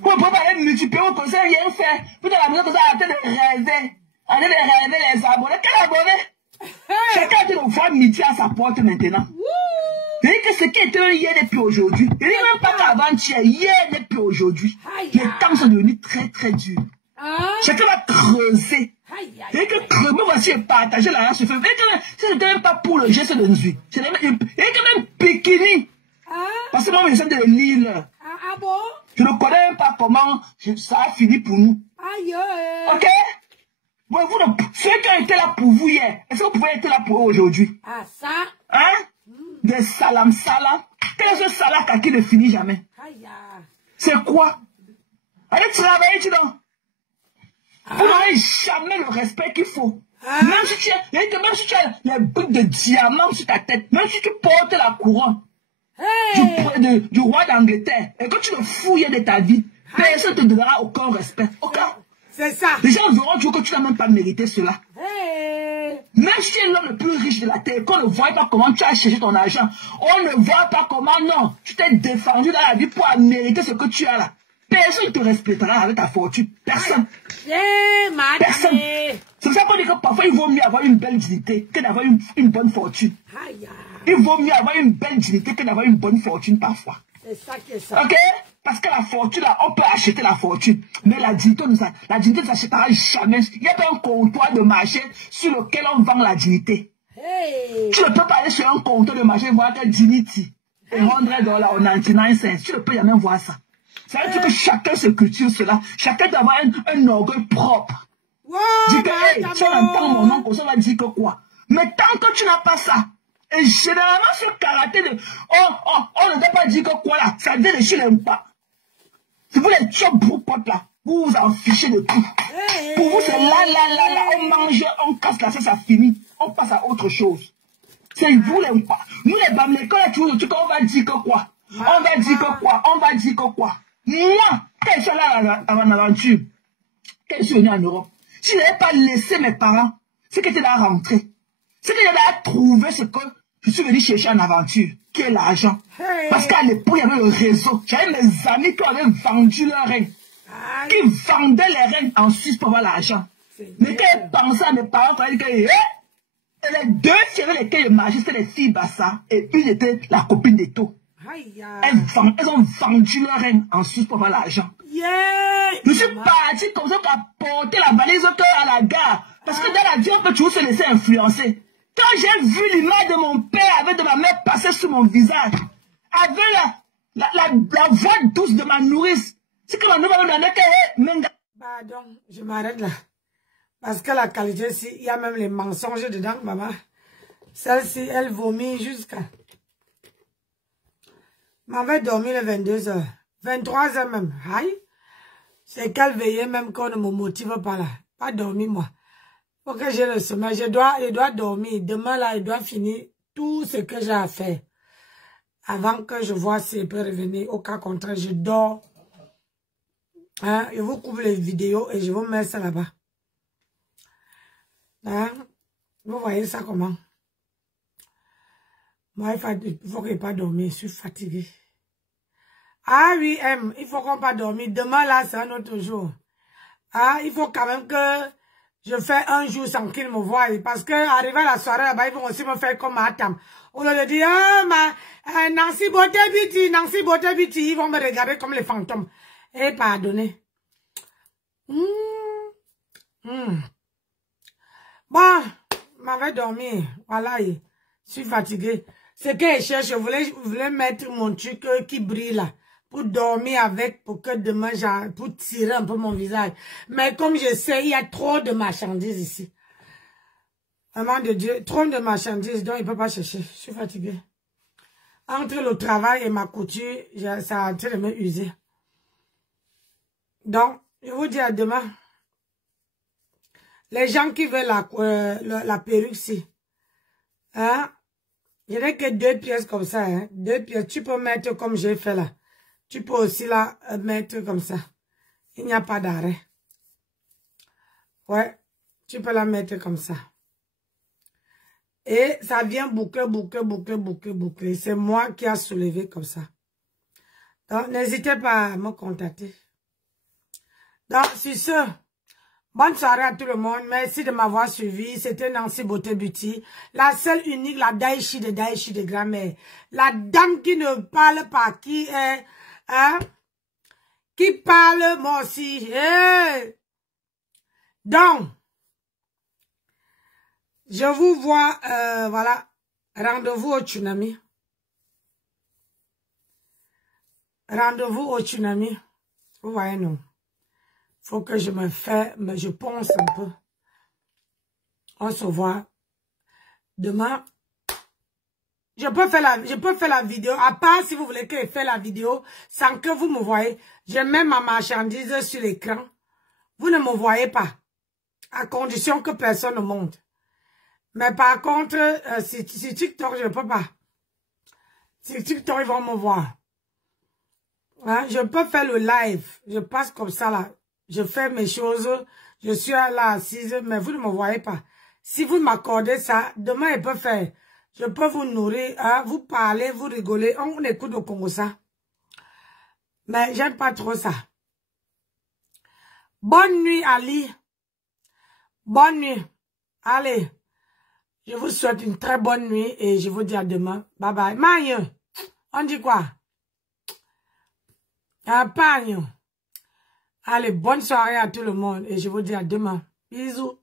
Vous pouvez aller multiplier, vous ne connaissez rien faire. Vous êtes à la maison, vous êtes en train de rêver. Allez rêver les abonnés. Quel abonné? Chacun a de voir midi à sa porte maintenant. Vous voyez que ce qui était hier n'est plus aujourd'hui. Il n'y a même pas qu'avant-hier. Hier n'est plus aujourd'hui. Les temps sont devenus très très durs. Chacun va creuser. Vous voyez que creuser, voici et partager la race. Vous voyez que ce n'était même pas pour le geste de nuit. Vous voyez que même Pékini. Parce que moi, je viens de Lille. Bon? Je ne connais même pas comment ça a fini pour nous. Ok? Bon, ceux qui ont été là pour vous hier, est-ce que vous pouvez être là pour eux aujourd'hui? Ça? Hein? Des salam. Quel est ce salam qui ne finit jamais? C'est quoi? Allez travailler, tu vois. Vous n'aurez jamais le respect qu'il faut. Même si tu as les boucles de diamants sur ta tête, même si tu portes la couronne du roi d'Angleterre, et que tu le fouilles de ta vie, personne ne te donnera aucun respect. Aucun. C'est ça. Les gens verront que tu n'as même pas mérité cela. Même si tu es l'homme le plus riche de la terre, qu'on ne voit pas comment tu as cherché ton argent, on ne voit pas comment, non, tu t'es défendu dans la vie pour mériter ce que tu as là. Personne ne te respectera avec ta fortune. Personne. Personne. C'est pour ça qu'on dit que parfois il vaut mieux avoir une belle dignité que d'avoir une bonne fortune. Il vaut mieux avoir une belle dignité que d'avoir une bonne fortune parfois. C'est ça qui est ça. Ok? Parce que la fortune, là, on peut acheter la fortune. Mais la dignité ne s'achètera jamais. Il n'y a pas un comptoir de marché sur lequel on vend la dignité. Tu ne peux pas aller sur un comptoir de marché et voir que dignity et $100 ou 99 cents. Tu ne peux jamais voir ça. Ça veut dire que chacun se cultive cela. Chacun doit avoir un orgueil propre. Dis que, hey, tu entends mon nom, on va dire que quoi. Mais tant que tu n'as pas ça, et généralement ce caractère de on ne doit pas dire que quoi là, ça veut dire que je n'aime pas. Si vous les chop broupotes là, vous vous en fichez de tout. Pour vous c'est là, on mange, on casse la ça finit. On passe à autre chose. C'est vous les pas. Nous les Bamlékons là, tu vois, on va dire que quoi. On va dire que quoi. Moi, quand je suis allé en aventure, quand je suis venu en Europe, si je n'avais pas laissé mes parents, c'est que j'étais là rentrer. C'est que j'avais trouvé ce que je suis venu chercher en aventure, qui est l'argent. Parce qu'à l'époque, il y avait le réseau. J'avais mes amis qui avaient vendu leurs règnes. Qui vendaient les règnes en Suisse pour avoir l'argent. Mais quand ils pensaient à mes parents, ils disaient que les deux filles avec lesquelles je marchais, c'était les filles Bassa. Et une était la copine d'Eto. Elles ont vendu leur règne en Suisse pour avoir l'argent. Je suis parti comme ça pour apporter la valise à la gare. Parce que dans la vie, on peut toujours se laisser influencer. Quand j'ai vu l'image de mon père avec de ma mère passer sur mon visage, avec la voix douce de ma nourrice, c'est que ma nourrice m'a donné que... Pardon, je m'arrête là. Parce que la qualité, il y a même les mensonges dedans, maman. Celle-ci, elle vomit jusqu'à... M'avait dormi les 22h. 23h même. Aïe. C'est qu'elle veillait même qu'on ne me motive pas là. Pas dormir moi. Faut que j'ai le sommeil. Je dois dormir. Demain là, je dois finir tout ce que j'ai à faire. Avant que je vois si je peux revenir. Au cas contraire, je dors. Hein? Je vous coupe les vidéos et je vous mets ça là-bas. Hein? Vous voyez ça comment? Moi, il faut que je pas dormir. Je suis fatiguée. Ah oui, il faut qu'on pas dormir. Demain, là, c'est un autre jour. Ah, il faut quand même que je fais un jour sans qu'ils me voient. Parce que, arrivé à la soirée, là-bas, ils vont aussi me faire comme Atam. On leur dit, Nancy Beauté Biti, ils vont me regarder comme les fantômes. Et pardonnez. Bon, m'avais dormi. Voilà, je suis fatiguée. Ce que je cherche, je voulais mettre mon truc qui brille là. Pour dormir avec, pour que demain, pour tirer un peu mon visage. Mais comme je sais, il y a trop de marchandises ici. Vraiment de Dieu, trop de marchandises, donc il ne peut pas chercher. Je suis fatiguée. Entre le travail et ma couture, ça a en train de me user. Donc, je vous dis à demain. Les gens qui veulent la perruque, si. Hein? Je n'ai que 2 pièces comme ça, hein. 2 pièces. Tu peux mettre comme j'ai fait là. Tu peux aussi la mettre comme ça. Il n'y a pas d'arrêt. Ouais. Tu peux la mettre comme ça. Et ça vient boucler. C'est moi qui a soulevé comme ça. Donc, n'hésitez pas à me contacter. Donc, sur ce, bonne soirée à tout le monde. Merci de m'avoir suivi. C'était Nancy Beauté Beauty. La seule unique, la Daichi de grand-mère. La dame qui ne parle pas, qui est, hein, qui parle moi aussi. Hey. Donc, je vous vois, voilà, rendez-vous au tsunami. Rendez-vous au tsunami. Vous voyez, non. Faut que je je pense un peu. On se voit demain. Je peux faire la vidéo, à part si vous voulez que je fasse la vidéo sans que vous me voyez. Je mets ma marchandise sur l'écran. Vous ne me voyez pas. À condition que personne ne monte. Mais par contre, si TikTok, je ne peux pas. Si TikTok, ils vont me voir. Hein? Je peux faire le live. Je passe comme ça là. Je fais mes choses. Je suis là assise, mais vous ne me voyez pas. Si vous m'accordez ça, demain, je peux faire. Je peux vous nourrir, hein? Vous parler, vous rigoler. On écoute au Congo ça. Mais j'aime pas trop ça. Bonne nuit, Ali. Bonne nuit. Allez. Je vous souhaite une très bonne nuit et je vous dis à demain. Bye bye. Magne. On dit quoi? Un pagne. Allez, bonne soirée à tout le monde et je vous dis à demain. Bisous.